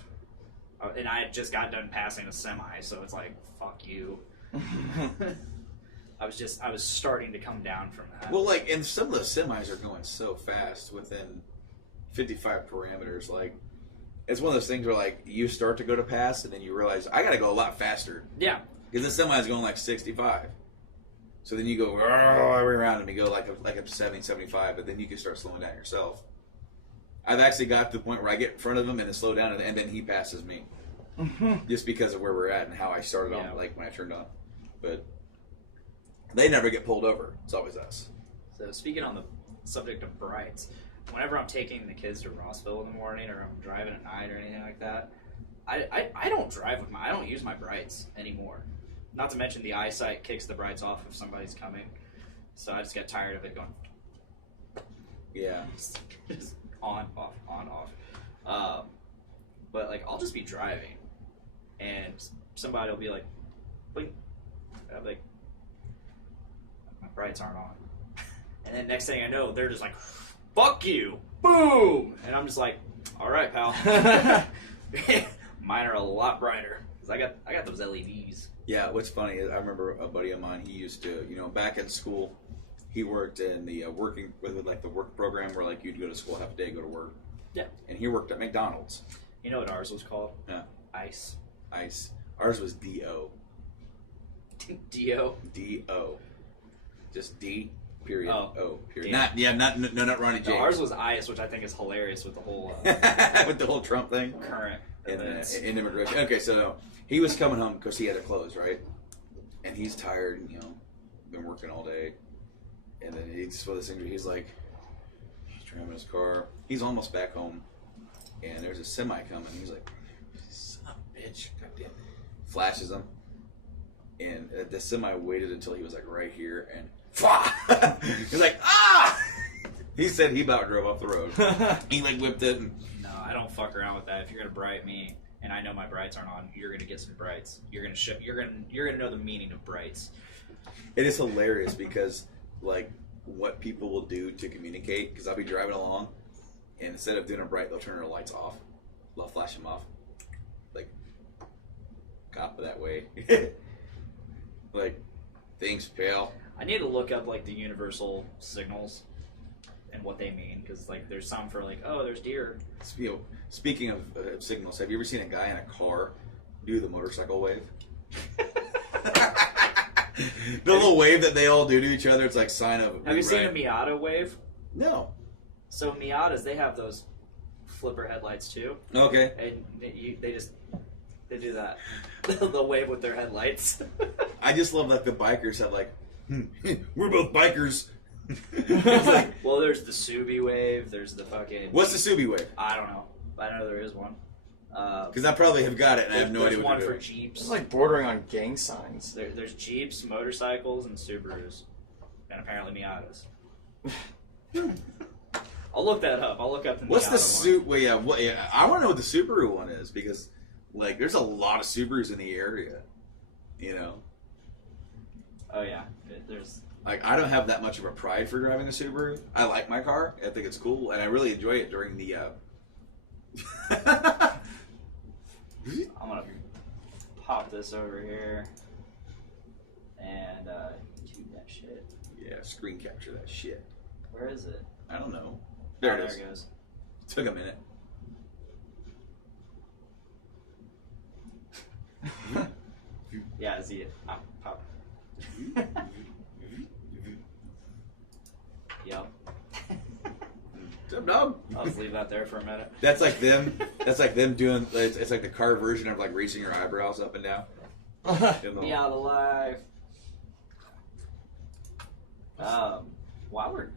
And I had just got done passing a semi, so it's like, fuck you. I was starting to come down from that. Well, like, and some of the semis are going so fast within 55 parameters. Like, it's one of those things where, like, you start to go to pass, and then you realize, I got to go a lot faster. Yeah. Because the semi is going like 65. So then you go every round, and you go like up to 70, 75, but then you can start slowing down yourself. I've actually got to the point where I get in front of him and then slow down, and then he passes me. Just because of where we're at and how I started on, like, when I turned on. But they never get pulled over. It's always us. So speaking on the subject of brights, whenever I'm taking the kids to Rossville in the morning, or I'm driving at night or anything like that, I don't drive with I don't use my brights anymore. Not to mention the eyesight kicks the brights off if somebody's coming. So I just get tired of it going. Yeah. Just on, off. But like, I'll just be driving, and somebody will be like, blink. I'm like, my brights aren't on. And then next thing I know, they're just like, fuck you, boom, and I'm just like, all right, pal. Mine are a lot brighter because I got those LEDs. Yeah, what's funny is I remember a buddy of mine, he used to, back in school, he worked in the working with like the work program where like you'd go to school half a day, go to work. Yeah. And he worked at McDonald's. You know what ours was called? Yeah. Ice. Ice. Ours was D-O. D-O? D-O. Just D, period, Oh. O, period. Damn. Not Ronnie James. No, ours was Ice, which I think is hilarious with the whole With the whole Trump thing. current In events. immigration. Okay, so no, he was coming home because he had to close, right? And he's tired, and, been working all day. And then he just for this thing, he's like, he's driving his car. He's almost back home, and there's a semi coming. He's like, son of a bitch, goddamn. Flashes him, and the semi waited until he was like right here, and he's like, ah! He said he about drove off the road. He like whipped it. And, No, I don't fuck around with that. If you're gonna bright me, and I know my brights aren't on, you're gonna get some brights. You're gonna know the meaning of brights. it is hilarious because like what people will do to communicate. Because I'll be driving along, and instead of doing a bright, they'll turn their lights off. They'll flash them off. Like, cop that way. Like, thanks, pal. I need to look up like the universal signals. and what they mean, because like there's some for like, oh, there's deer. Speaking of signals, have you ever seen a guy in a car do the motorcycle wave? The little wave that they all do to each other. It's like sign of. Have you seen a Miata wave? No. So Miatas, they have those flipper headlights too. Okay. And they do that. They'll wave with their headlights. I just love like the bikers have like, we're both bikers. It's like, well, there's the Subi wave. There's the fucking. what's the Subi wave? I don't know. I know there is one. Because I probably have got it and I have no idea what There's one to for do. Jeeps. It's like bordering on gang signs. There's Jeeps, motorcycles, and Subarus, and apparently Miatas. I'll look that up. I'll look up the. What's the Miata Well, yeah. I want to know what the Subaru one is because, like, there's a lot of Subarus in the area. You know. Oh yeah, there's. Like, I don't have that much of a pride for driving a Subaru. I like my car. I think it's cool, and I really enjoy it during the. I'm gonna pop this over here and do that shit. Yeah, screen capture that shit. Where is it? I don't know. There it is. There it goes. Took a minute. Yeah, I see it. Pop. Yep. What's up, dog? I'll just leave that there for a minute. That's like them. That's like them doing. It's like the car version of like raising your eyebrows up and down. Me out alive. While we're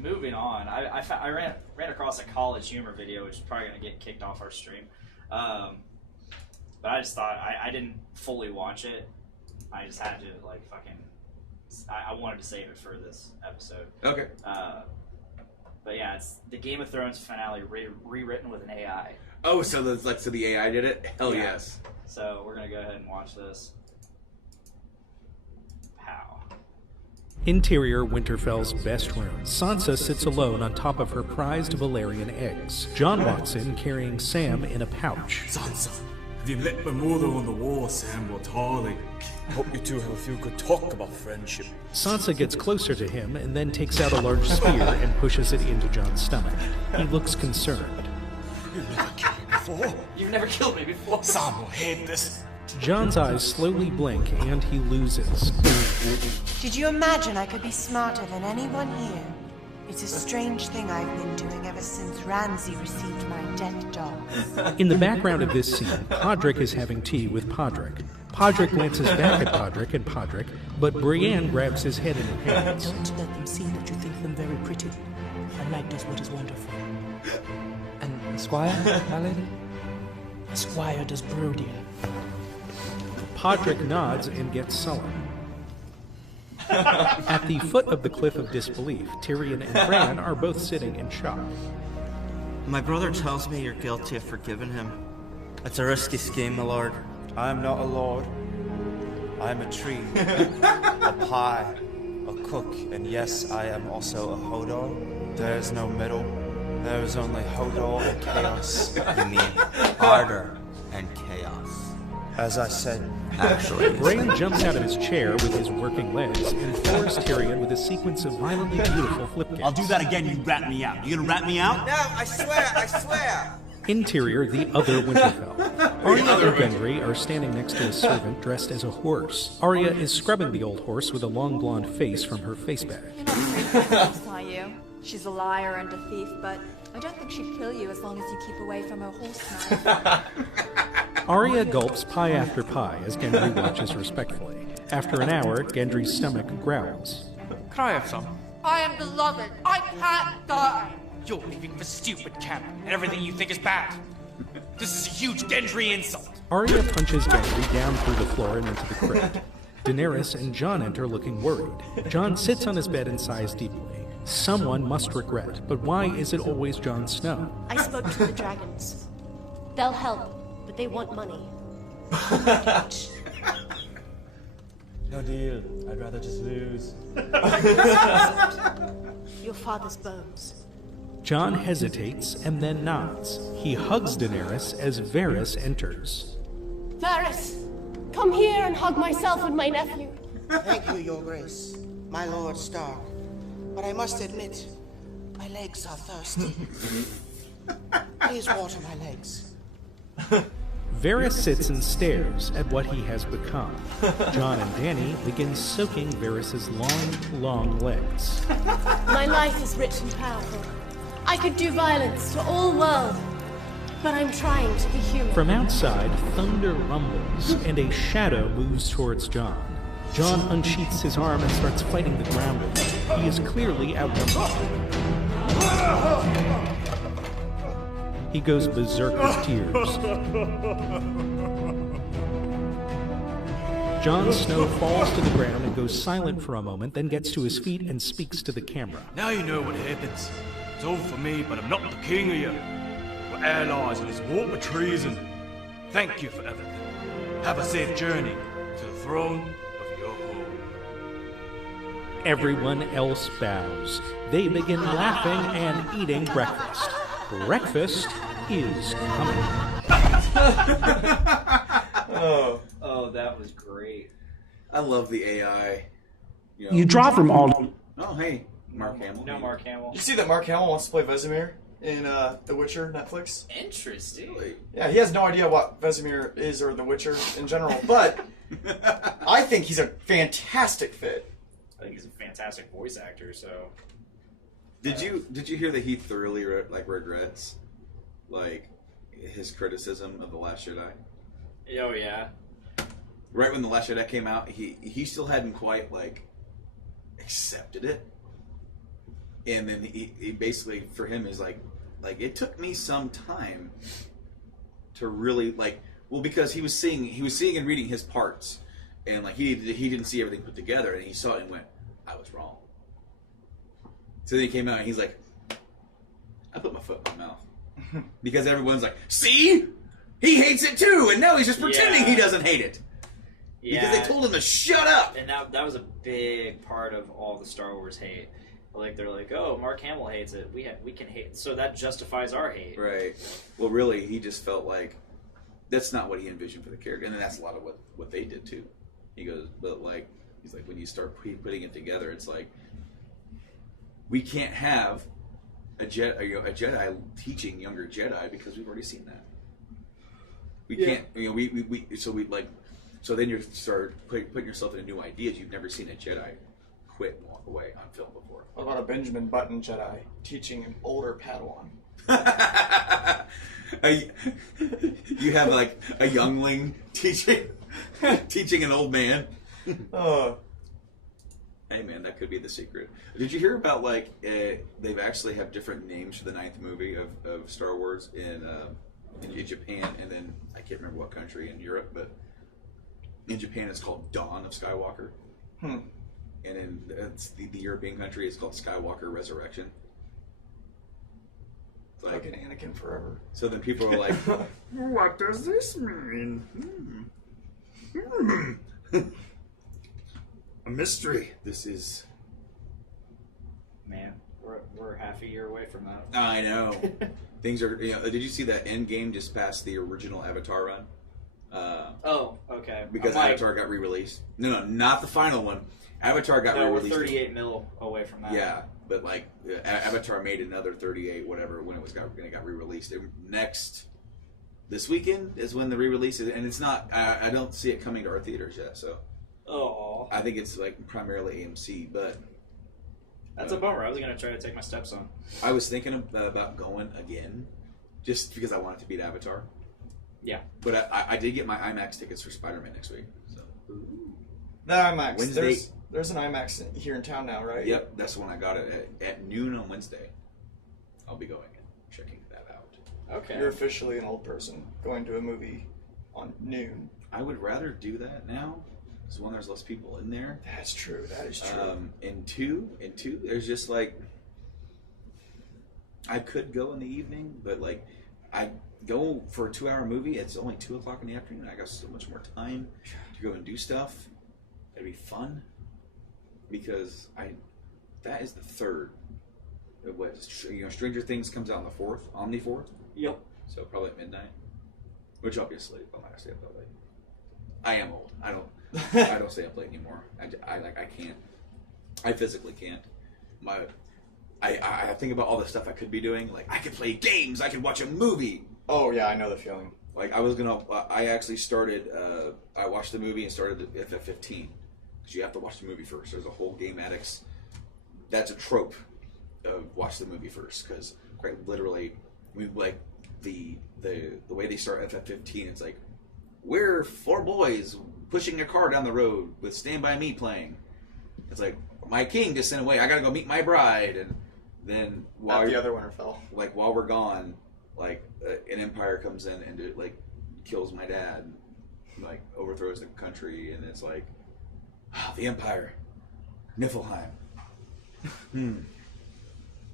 moving on, I ran across a college humor video, which is probably gonna get kicked off our stream. But I just thought I didn't fully watch it. I just had to like fucking. I wanted to save it for this episode. Okay. But yeah, it's the Game of Thrones finale rewritten with an AI. Oh, so the AI did it? Hell Yeah. yes. So we're gonna go ahead and watch this. Pow. Interior Winterfell's best room. Sansa sits alone on top of her prized Valyrian eggs. Jon walks in carrying Sam in a pouch. Sansa, have you met my mother on the wall, Sam or Tarly? Hope you two have a few good talk about friendship. Sansa gets closer to him and then takes out a large spear and pushes it into Jon's stomach. He looks concerned. You've never killed me before. You've never killed me before. Sam will hate this. Jon's eyes slowly blink and he loses. Did you imagine I could be smarter than anyone here? It's a strange thing I've been doing ever since Ramsay received my death dogs. In the background of this scene, Podrick is having tea with Podrick. Podrick glances back at Podrick and Podrick, but Brienne grabs his head in her hands. Don't let them see that you think them very pretty. A knight does what is wonderful. And Squire, my lady? A squire does broodier. Podrick nods and gets sullen. At the foot of the Cliff of Disbelief, Tyrion and Bran are both sitting in shock. My brother tells me you're guilty of forgiving him. It's a risky scheme, my lord. I am not a lord. I am a tree, a pie, a cook, and yes, I am also a Hodor. There is no middle. There is only Hodor and chaos. You mean order and chaos. As I said, actually. Bran jumps out of his chair with his working legs and floors Tyrion with a sequence of violently beautiful flip kicks. I'll do that again, you rat me out. You gonna rat me out? No, I swear! Interior, the other Winterfell. Arya and Gendry are standing next to a servant dressed as a horse. Arya is scrubbing the old horse with a long blonde face from her face bag. You're not afraid of horse, are you? She's a liar and a thief, but I don't think she'd kill you as long as you keep away from her horse knife. Arya gulps pie after pie as Gendry watches respectfully. After an hour, Gendry's stomach growls. Can I have some? I am beloved. I can't die. You're leaving the stupid camp, and everything you think is bad. This is a huge Gendry insult. Arya punches Gendry down through the floor and into the crypt. Daenerys and Jon enter looking worried. Jon sits on his bed and sighs deeply. Someone must regret, but why is it always Jon Snow? I spoke to the dragons. They'll help, but they want money. No deal. I'd rather just lose. Your father's bones. Jon hesitates and then nods. He hugs Daenerys as Varys enters. Varys, come here and hug myself and my nephew. Thank you, Your Grace, my Lord Stark. But I must admit, My legs are thirsty. Please water my legs. Varys sits and stares at what he has become. John and Danny begin soaking Varys' long legs. My life is rich and powerful. I could do violence to all world, but I'm trying to be human. From outside, thunder rumbles, and a shadow moves towards John. John unsheaths his arm and starts fighting the ground with it. He is clearly outnumbered. He goes berserk with tears. Jon Snow falls to the ground and goes silent for a moment, then gets to his feet and speaks to the camera. Now you know what happens. It's over for me, but I'm not the king of you. We're allies in this war with treason. Thank you for everything. Have a safe journey to the throne of your home. Everyone else bows. They begin laughing and eating breakfast. Breakfast is coming. Oh, that was great. I love the AI. You draw from all. Oh, hey, Mark Hamill. No, Mark Hamill. You see that Mark Hamill wants to play Vesemir in The Witcher Netflix? Interesting. Yeah, he has no idea what Vesemir is or The Witcher in general, but I think he's a fantastic fit. I think he's a fantastic voice actor. So, Did you hear that he thoroughly regrets his criticism of The Last Jedi? Oh yeah. Right when The Last Jedi came out, he still hadn't quite accepted it, and then he basically, for him, is like it took me some time to really because he was seeing and reading his parts, and he didn't see everything put together, and he saw it and went, I was wrong. So then he came out and he's like, I put my foot in my mouth. Because everyone's like, see? He hates it too, and now he's just pretending he doesn't hate it. Yeah. Because they told him to shut up. And that was a big part of all the Star Wars hate. They're like, oh, Mark Hamill hates it. We can hate it. So that justifies our hate. Right. Well, really, he just felt like that's not what he envisioned for the character. And then that's a lot of what they did too. He goes, but he's like, when you start putting it together, it's like, we can't have a Jedi teaching younger Jedi because we've already seen that. We can't. So then you start putting yourself into new ideas. You've never seen a Jedi quit and walk away on film before. What about a Benjamin Button Jedi teaching an older Padawan? You have a youngling teaching an old man. Hey man, that could be the secret. Did you hear about they've actually have different names for the 9th movie of Star Wars in Japan, and then I can't remember what country in Europe, but in Japan it's called Dawn of Skywalker. And in the European country it's called Skywalker Resurrection. It's like an Anakin forever. So then people are like, what does this mean? A mystery. This is... Man, we're half a year away from that. I know. Things are... did you see that Endgame just passed the original Avatar run? Okay. Because Avatar got re-released. No, not the final one. Avatar got re-released. We're 38 mil away from that. Yeah, but Avatar made another 38 whatever when it got re-released. This weekend is when the re-release is, and it's not... I don't see it coming to our theaters yet, so... Oh, I think it's primarily AMC, but that's a bummer. I was gonna try to take my stepson. I was thinking about going again, just because I wanted to beat Avatar. Yeah, but I did get my IMAX tickets for Spider-Man next week. So the IMAX. Wednesday. There's an IMAX here in town now, right? Yep, that's the one I got it at noon on Wednesday. I'll be going and checking that out. Okay, you're officially an old person going to a movie on noon. I would rather do that now. So one, there's less people in there. That's true. That is true. And two, there's just I could go in the evening, but I go for a 2-hour movie. It's only 2:00 in the afternoon. I got so much more time to go and do stuff. It'd be fun because that is the third. Stranger Things comes out on the 4th. Yep. So probably at midnight. Which obviously I'm not gonna stay up that late. I am old. I don't stay up late anymore. I can't. I physically can't. I think about all the stuff I could be doing. Like, I could play games. I could watch a movie. Oh, yeah, I know the feeling. Like, I actually started, I watched the movie and started the FF15. Because you have to watch the movie first. There's a whole Game Addicts. That's a trope of watch the movie first. Because quite literally, like, the way they start FF15, it's like, we're 4 boys pushing a car down the road with Stand By Me playing. It's like, my king just sent away. I gotta go meet my bride. And then while the other winter fell. Like, while we're gone, like, an empire comes in and it, like, kills my dad, like, overthrows the country, and it's like, the empire, Niflheim. And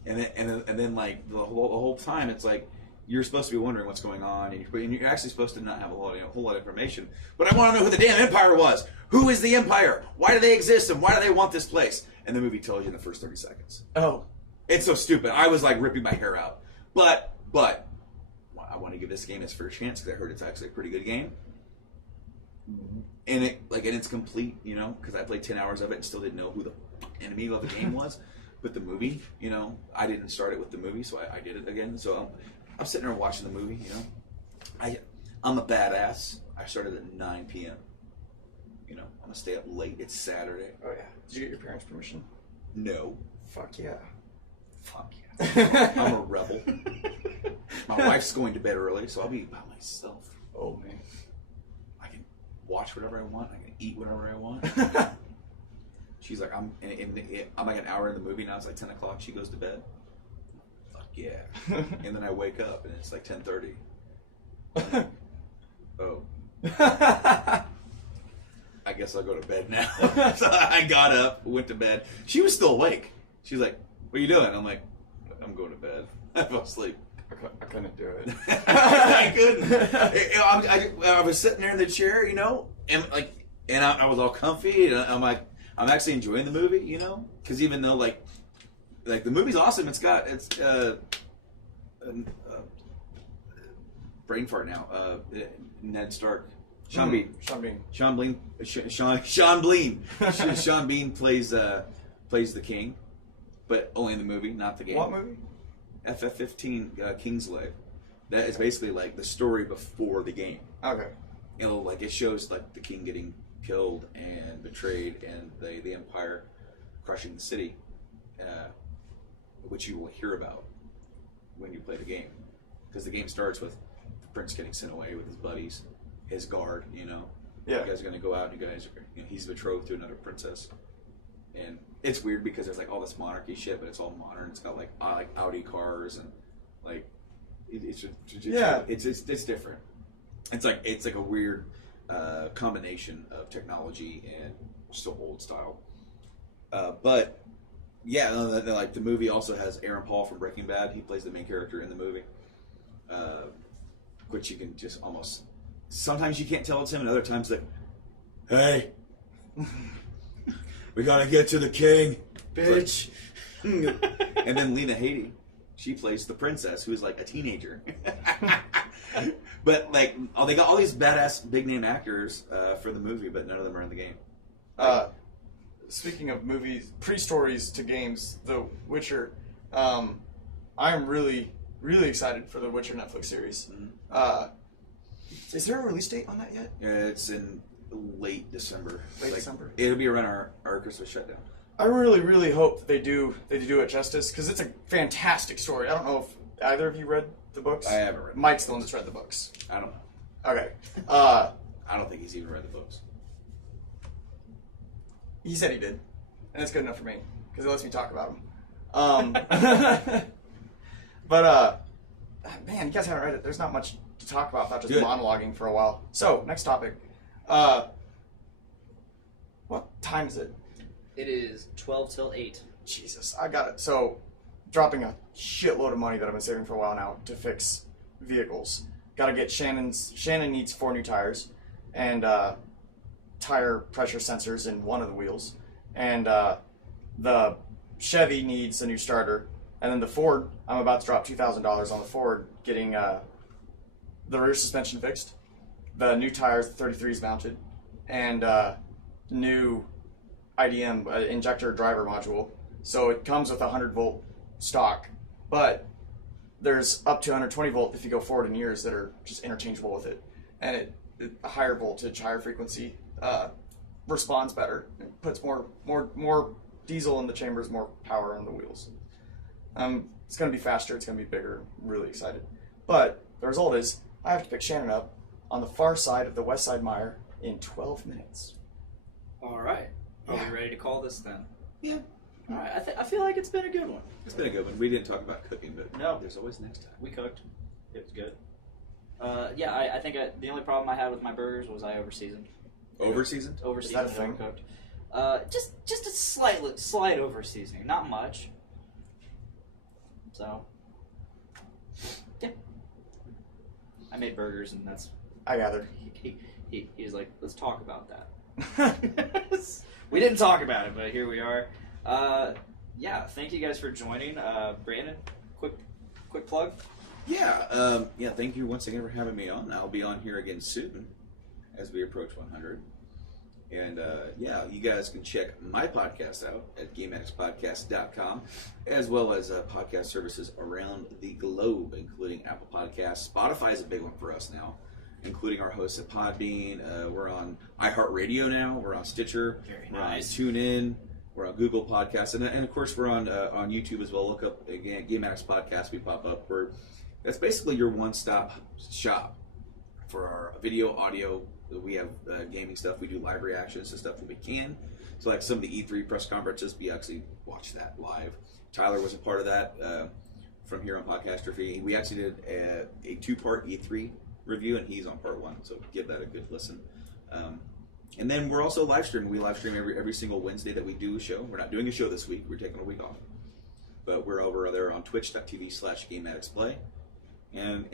then like the whole time, it's like you're supposed to be wondering what's going on, and you're actually supposed to not have a whole lot of information. But I want to know who the damn empire was. Who is the empire? Why do they exist, and why do they want this place? And the movie tells you in the first 30 seconds. Oh, it's so stupid. I was like ripping my hair out. But I want to give this game its fair chance because I heard it's actually a pretty good game. And it's complete, you know, because I played 10 hours of it and still didn't know who the enemy of the game was. But the movie, you know, I didn't start it with the movie, so I did it again. So I'm sitting there watching the movie, you know. I'm a badass. I started at 9 p.m. You know, I'm going to stay up late. It's Saturday. Oh, yeah. Did you get your parents' permission? No. Fuck yeah. Fuck yeah. I'm a rebel. My wife's going to bed early, so I'll be by myself. Oh, man. I can watch whatever I want. I can eat whatever I want. She's like, I'm like an hour in the movie now. It's like 10 o'clock. She goes to bed. Fuck yeah. And then I wake up and it's like 10:30. Oh. I guess I'll go to bed now. So I got up, went to bed. She was still awake. She's like, what are you doing? I'm like, I'm going to bed. I fell asleep. I couldn't do it. I couldn't. I was sitting there in the chair, you know, and I was all comfy, and I'm like, I'm actually enjoying the movie, you know, because even though like the movie's awesome, it's brain fart now. Ned Stark, Sean Bean. Sean Bean plays the king, but only in the movie, not the game. What movie? FF15 Kingsglaive. That is basically like the story before the game. Okay. You know, like it shows like the king getting killed and betrayed, and the Empire crushing the city, which you will hear about when you play the game, because the game starts with the prince getting sent away with his buddies, his guard. You know, yeah. You guys are gonna go out, and you guys, you know, he's betrothed to another princess, and it's weird because there's like all this monarchy shit, but it's all modern. It's got like Audi cars and like it's different. It's like a weird combination of technology and still old style. But yeah, like the movie also has Aaron Paul from Breaking Bad. He plays the main character in the movie, which you can just almost sometimes you can't tell it's him, and other times like, hey. We gotta get to the king, bitch. And then Lena Headey, she plays the princess, who's like a teenager. But like, they got all these badass big name actors for the movie, but none of them are in the game. Speaking of movies, pre-stories to games, The Witcher. I am really, really excited for the Witcher Netflix series. Is there a release date on that yet? Yeah, it's in late December. December. It'll be around our Christmas shutdown. I really, really hope that they do it justice, because it's a fantastic story. I don't know if either of you read the books. I haven't read them. Mike's the one that's read the books. I don't know. Okay. I don't think he's even read the books. He said he did, and it's good enough for me because it lets me talk about them. But man, you guys haven't read it. There's not much to talk about without just monologuing for a while. So next topic. What time is it? It is 12 till 8. Jesus, I got it. So, dropping a shitload of money that I've been saving for a while now to fix vehicles. Got to get Shannon needs 4 new tires and tire pressure sensors in one of the wheels, and the Chevy needs a new starter, and then the Ford, I'm about to drop $2,000 on the Ford, getting the rear suspension fixed, the new tires, the 33s mounted, and new IDM injector driver module. So it comes with a 100-volt stock, but there's up to 120 volt if you go forward in years that are just interchangeable with it, and a higher voltage, higher frequency responds better. It puts more diesel in the chambers, more power on the wheels. It's going to be faster. It's going to be bigger. I'm really excited. But the result is I have to pick Shannon up on the far side of the West Side Mire in 12 minutes. All right. Are we ready to call this then? Yeah. All right. I feel like it's been a good one. It's been a good one. We didn't talk about cooking, but no, there's always next time. We cooked. It was good. I think the only problem I had with my burgers was I over-seasoned. Over-seasoned? Is that a thing? Overcooked. Just a slight over-seasoning. Not much. So, yeah. I made burgers, and that's... I gathered. He's like, let's talk about that. We didn't talk about it, but here we are. Yeah, thank you guys for joining. Brandon, quick plug. Yeah, thank you once again for having me on. I'll be on here again soon as we approach 100. And you guys can check my podcast out at GameAddictsPodcast.com, as well as podcast services around the globe, including Apple Podcasts. Spotify is a big one for us now, including our hosts at Podbean. We're on iHeartRadio now. We're on Stitcher. Very We're nice. on TuneIn. We're on Google Podcasts. And of course, we're on YouTube as well. Look up, again, Game Addicts Podcast. We pop up. That's basically your one-stop shop for our video, audio. We have gaming stuff. We do live reactions to stuff that we can. So like some of the E3 press conferences, we actually watch that live. Tyler was a part of that from here on Podcastrophy. We actually did a 2-part E3 review, and he's on part 1. So give that a good listen. And then we're also live streaming. We live stream every single Wednesday that we do a show. We're not doing a show this week. We're taking a week off. But we're over there on twitch.tv/GameAddictsPlay. And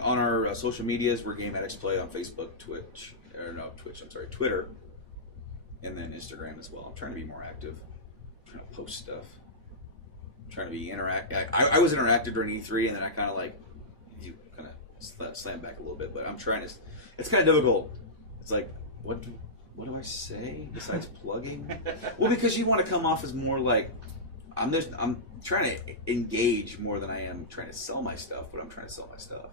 on our social medias, we're Game Addicts Play on Facebook, Twitter, and then Instagram as well. I'm trying to be more active. I'm trying to post stuff. I'm trying to be interactive. I was interactive during E3, and then I kind of slammed back a little bit. But I'm trying to. It's kind of difficult. It's like, what do I say besides plugging? Well, because you want to come off as more like I'm trying to engage more than I am trying to sell my stuff, but I'm trying to sell my stuff.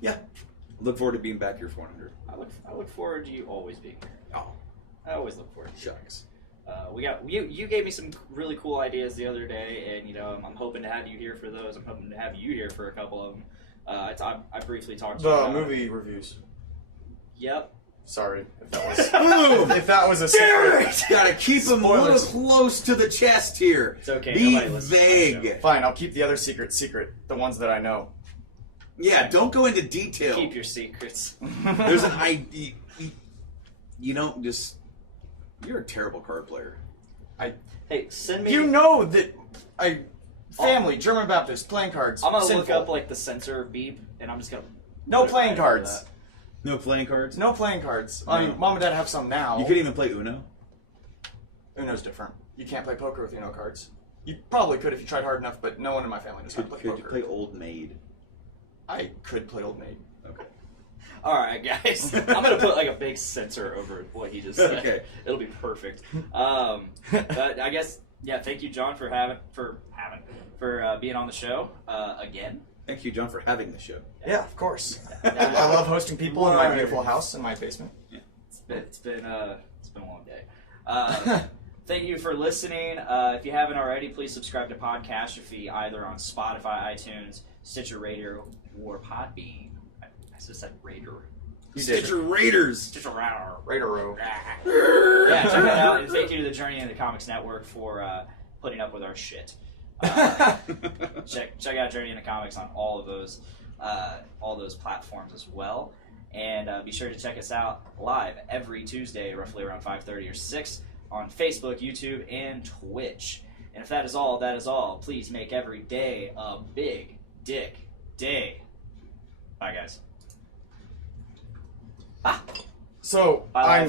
Yeah. Look forward to being back here for 100. I look forward to you always being here. Oh, I always look forward to shucks. You gave me some really cool ideas the other day, and I'm hoping to have you here for those. I'm hoping to have you here for a couple of them. I briefly talked to you about movie reviews. Yep. Sorry if that was a secret. Gotta keep them a little close to the chest here. It's okay. Be vague. Fine, I'll keep the other secret. The ones that I know. Yeah, don't go into detail. Keep your secrets. There's an idea. You don't just. You're a terrible card player. Hey, send me. You know that family German Baptist playing cards. I'm gonna sinful. look up like the censor of Beep, and I'm just gonna. No playing cards. No playing cards? No playing cards. No. I mean, Mom and Dad have some now. You could even play Uno. Uno's different. You can't play poker with Uno cards. You probably could if you tried hard enough, but no one in my family knows how to play poker. Could you play Old Maid? I could play Old Maid. Okay. All right, guys. I'm gonna put like a big censor over what he just said. Okay. It'll be perfect. But I guess thank you, John, for being on the show again. Thank you, John, for having the show. Yeah, of course. I love hosting people in my beautiful house in my basement. Yeah. It's been a long day. Thank you for listening. If you haven't already, please subscribe to Podcastrophy either on Spotify, iTunes, Stitcher Radio, or Podbean. I just said Raider. Stitcher Raiders. Stitcher Raider. Raider-o. Yeah, check that out. And thank you to the Journey into Comics Network for putting up with our shit. Check out Journey into Comics on all those platforms as well. And be sure to check us out live every Tuesday, roughly around 5:30 or 6, on Facebook, YouTube, and Twitch. And if that is all, please make every day a big dick day. Bye, guys. So, Bye, I'm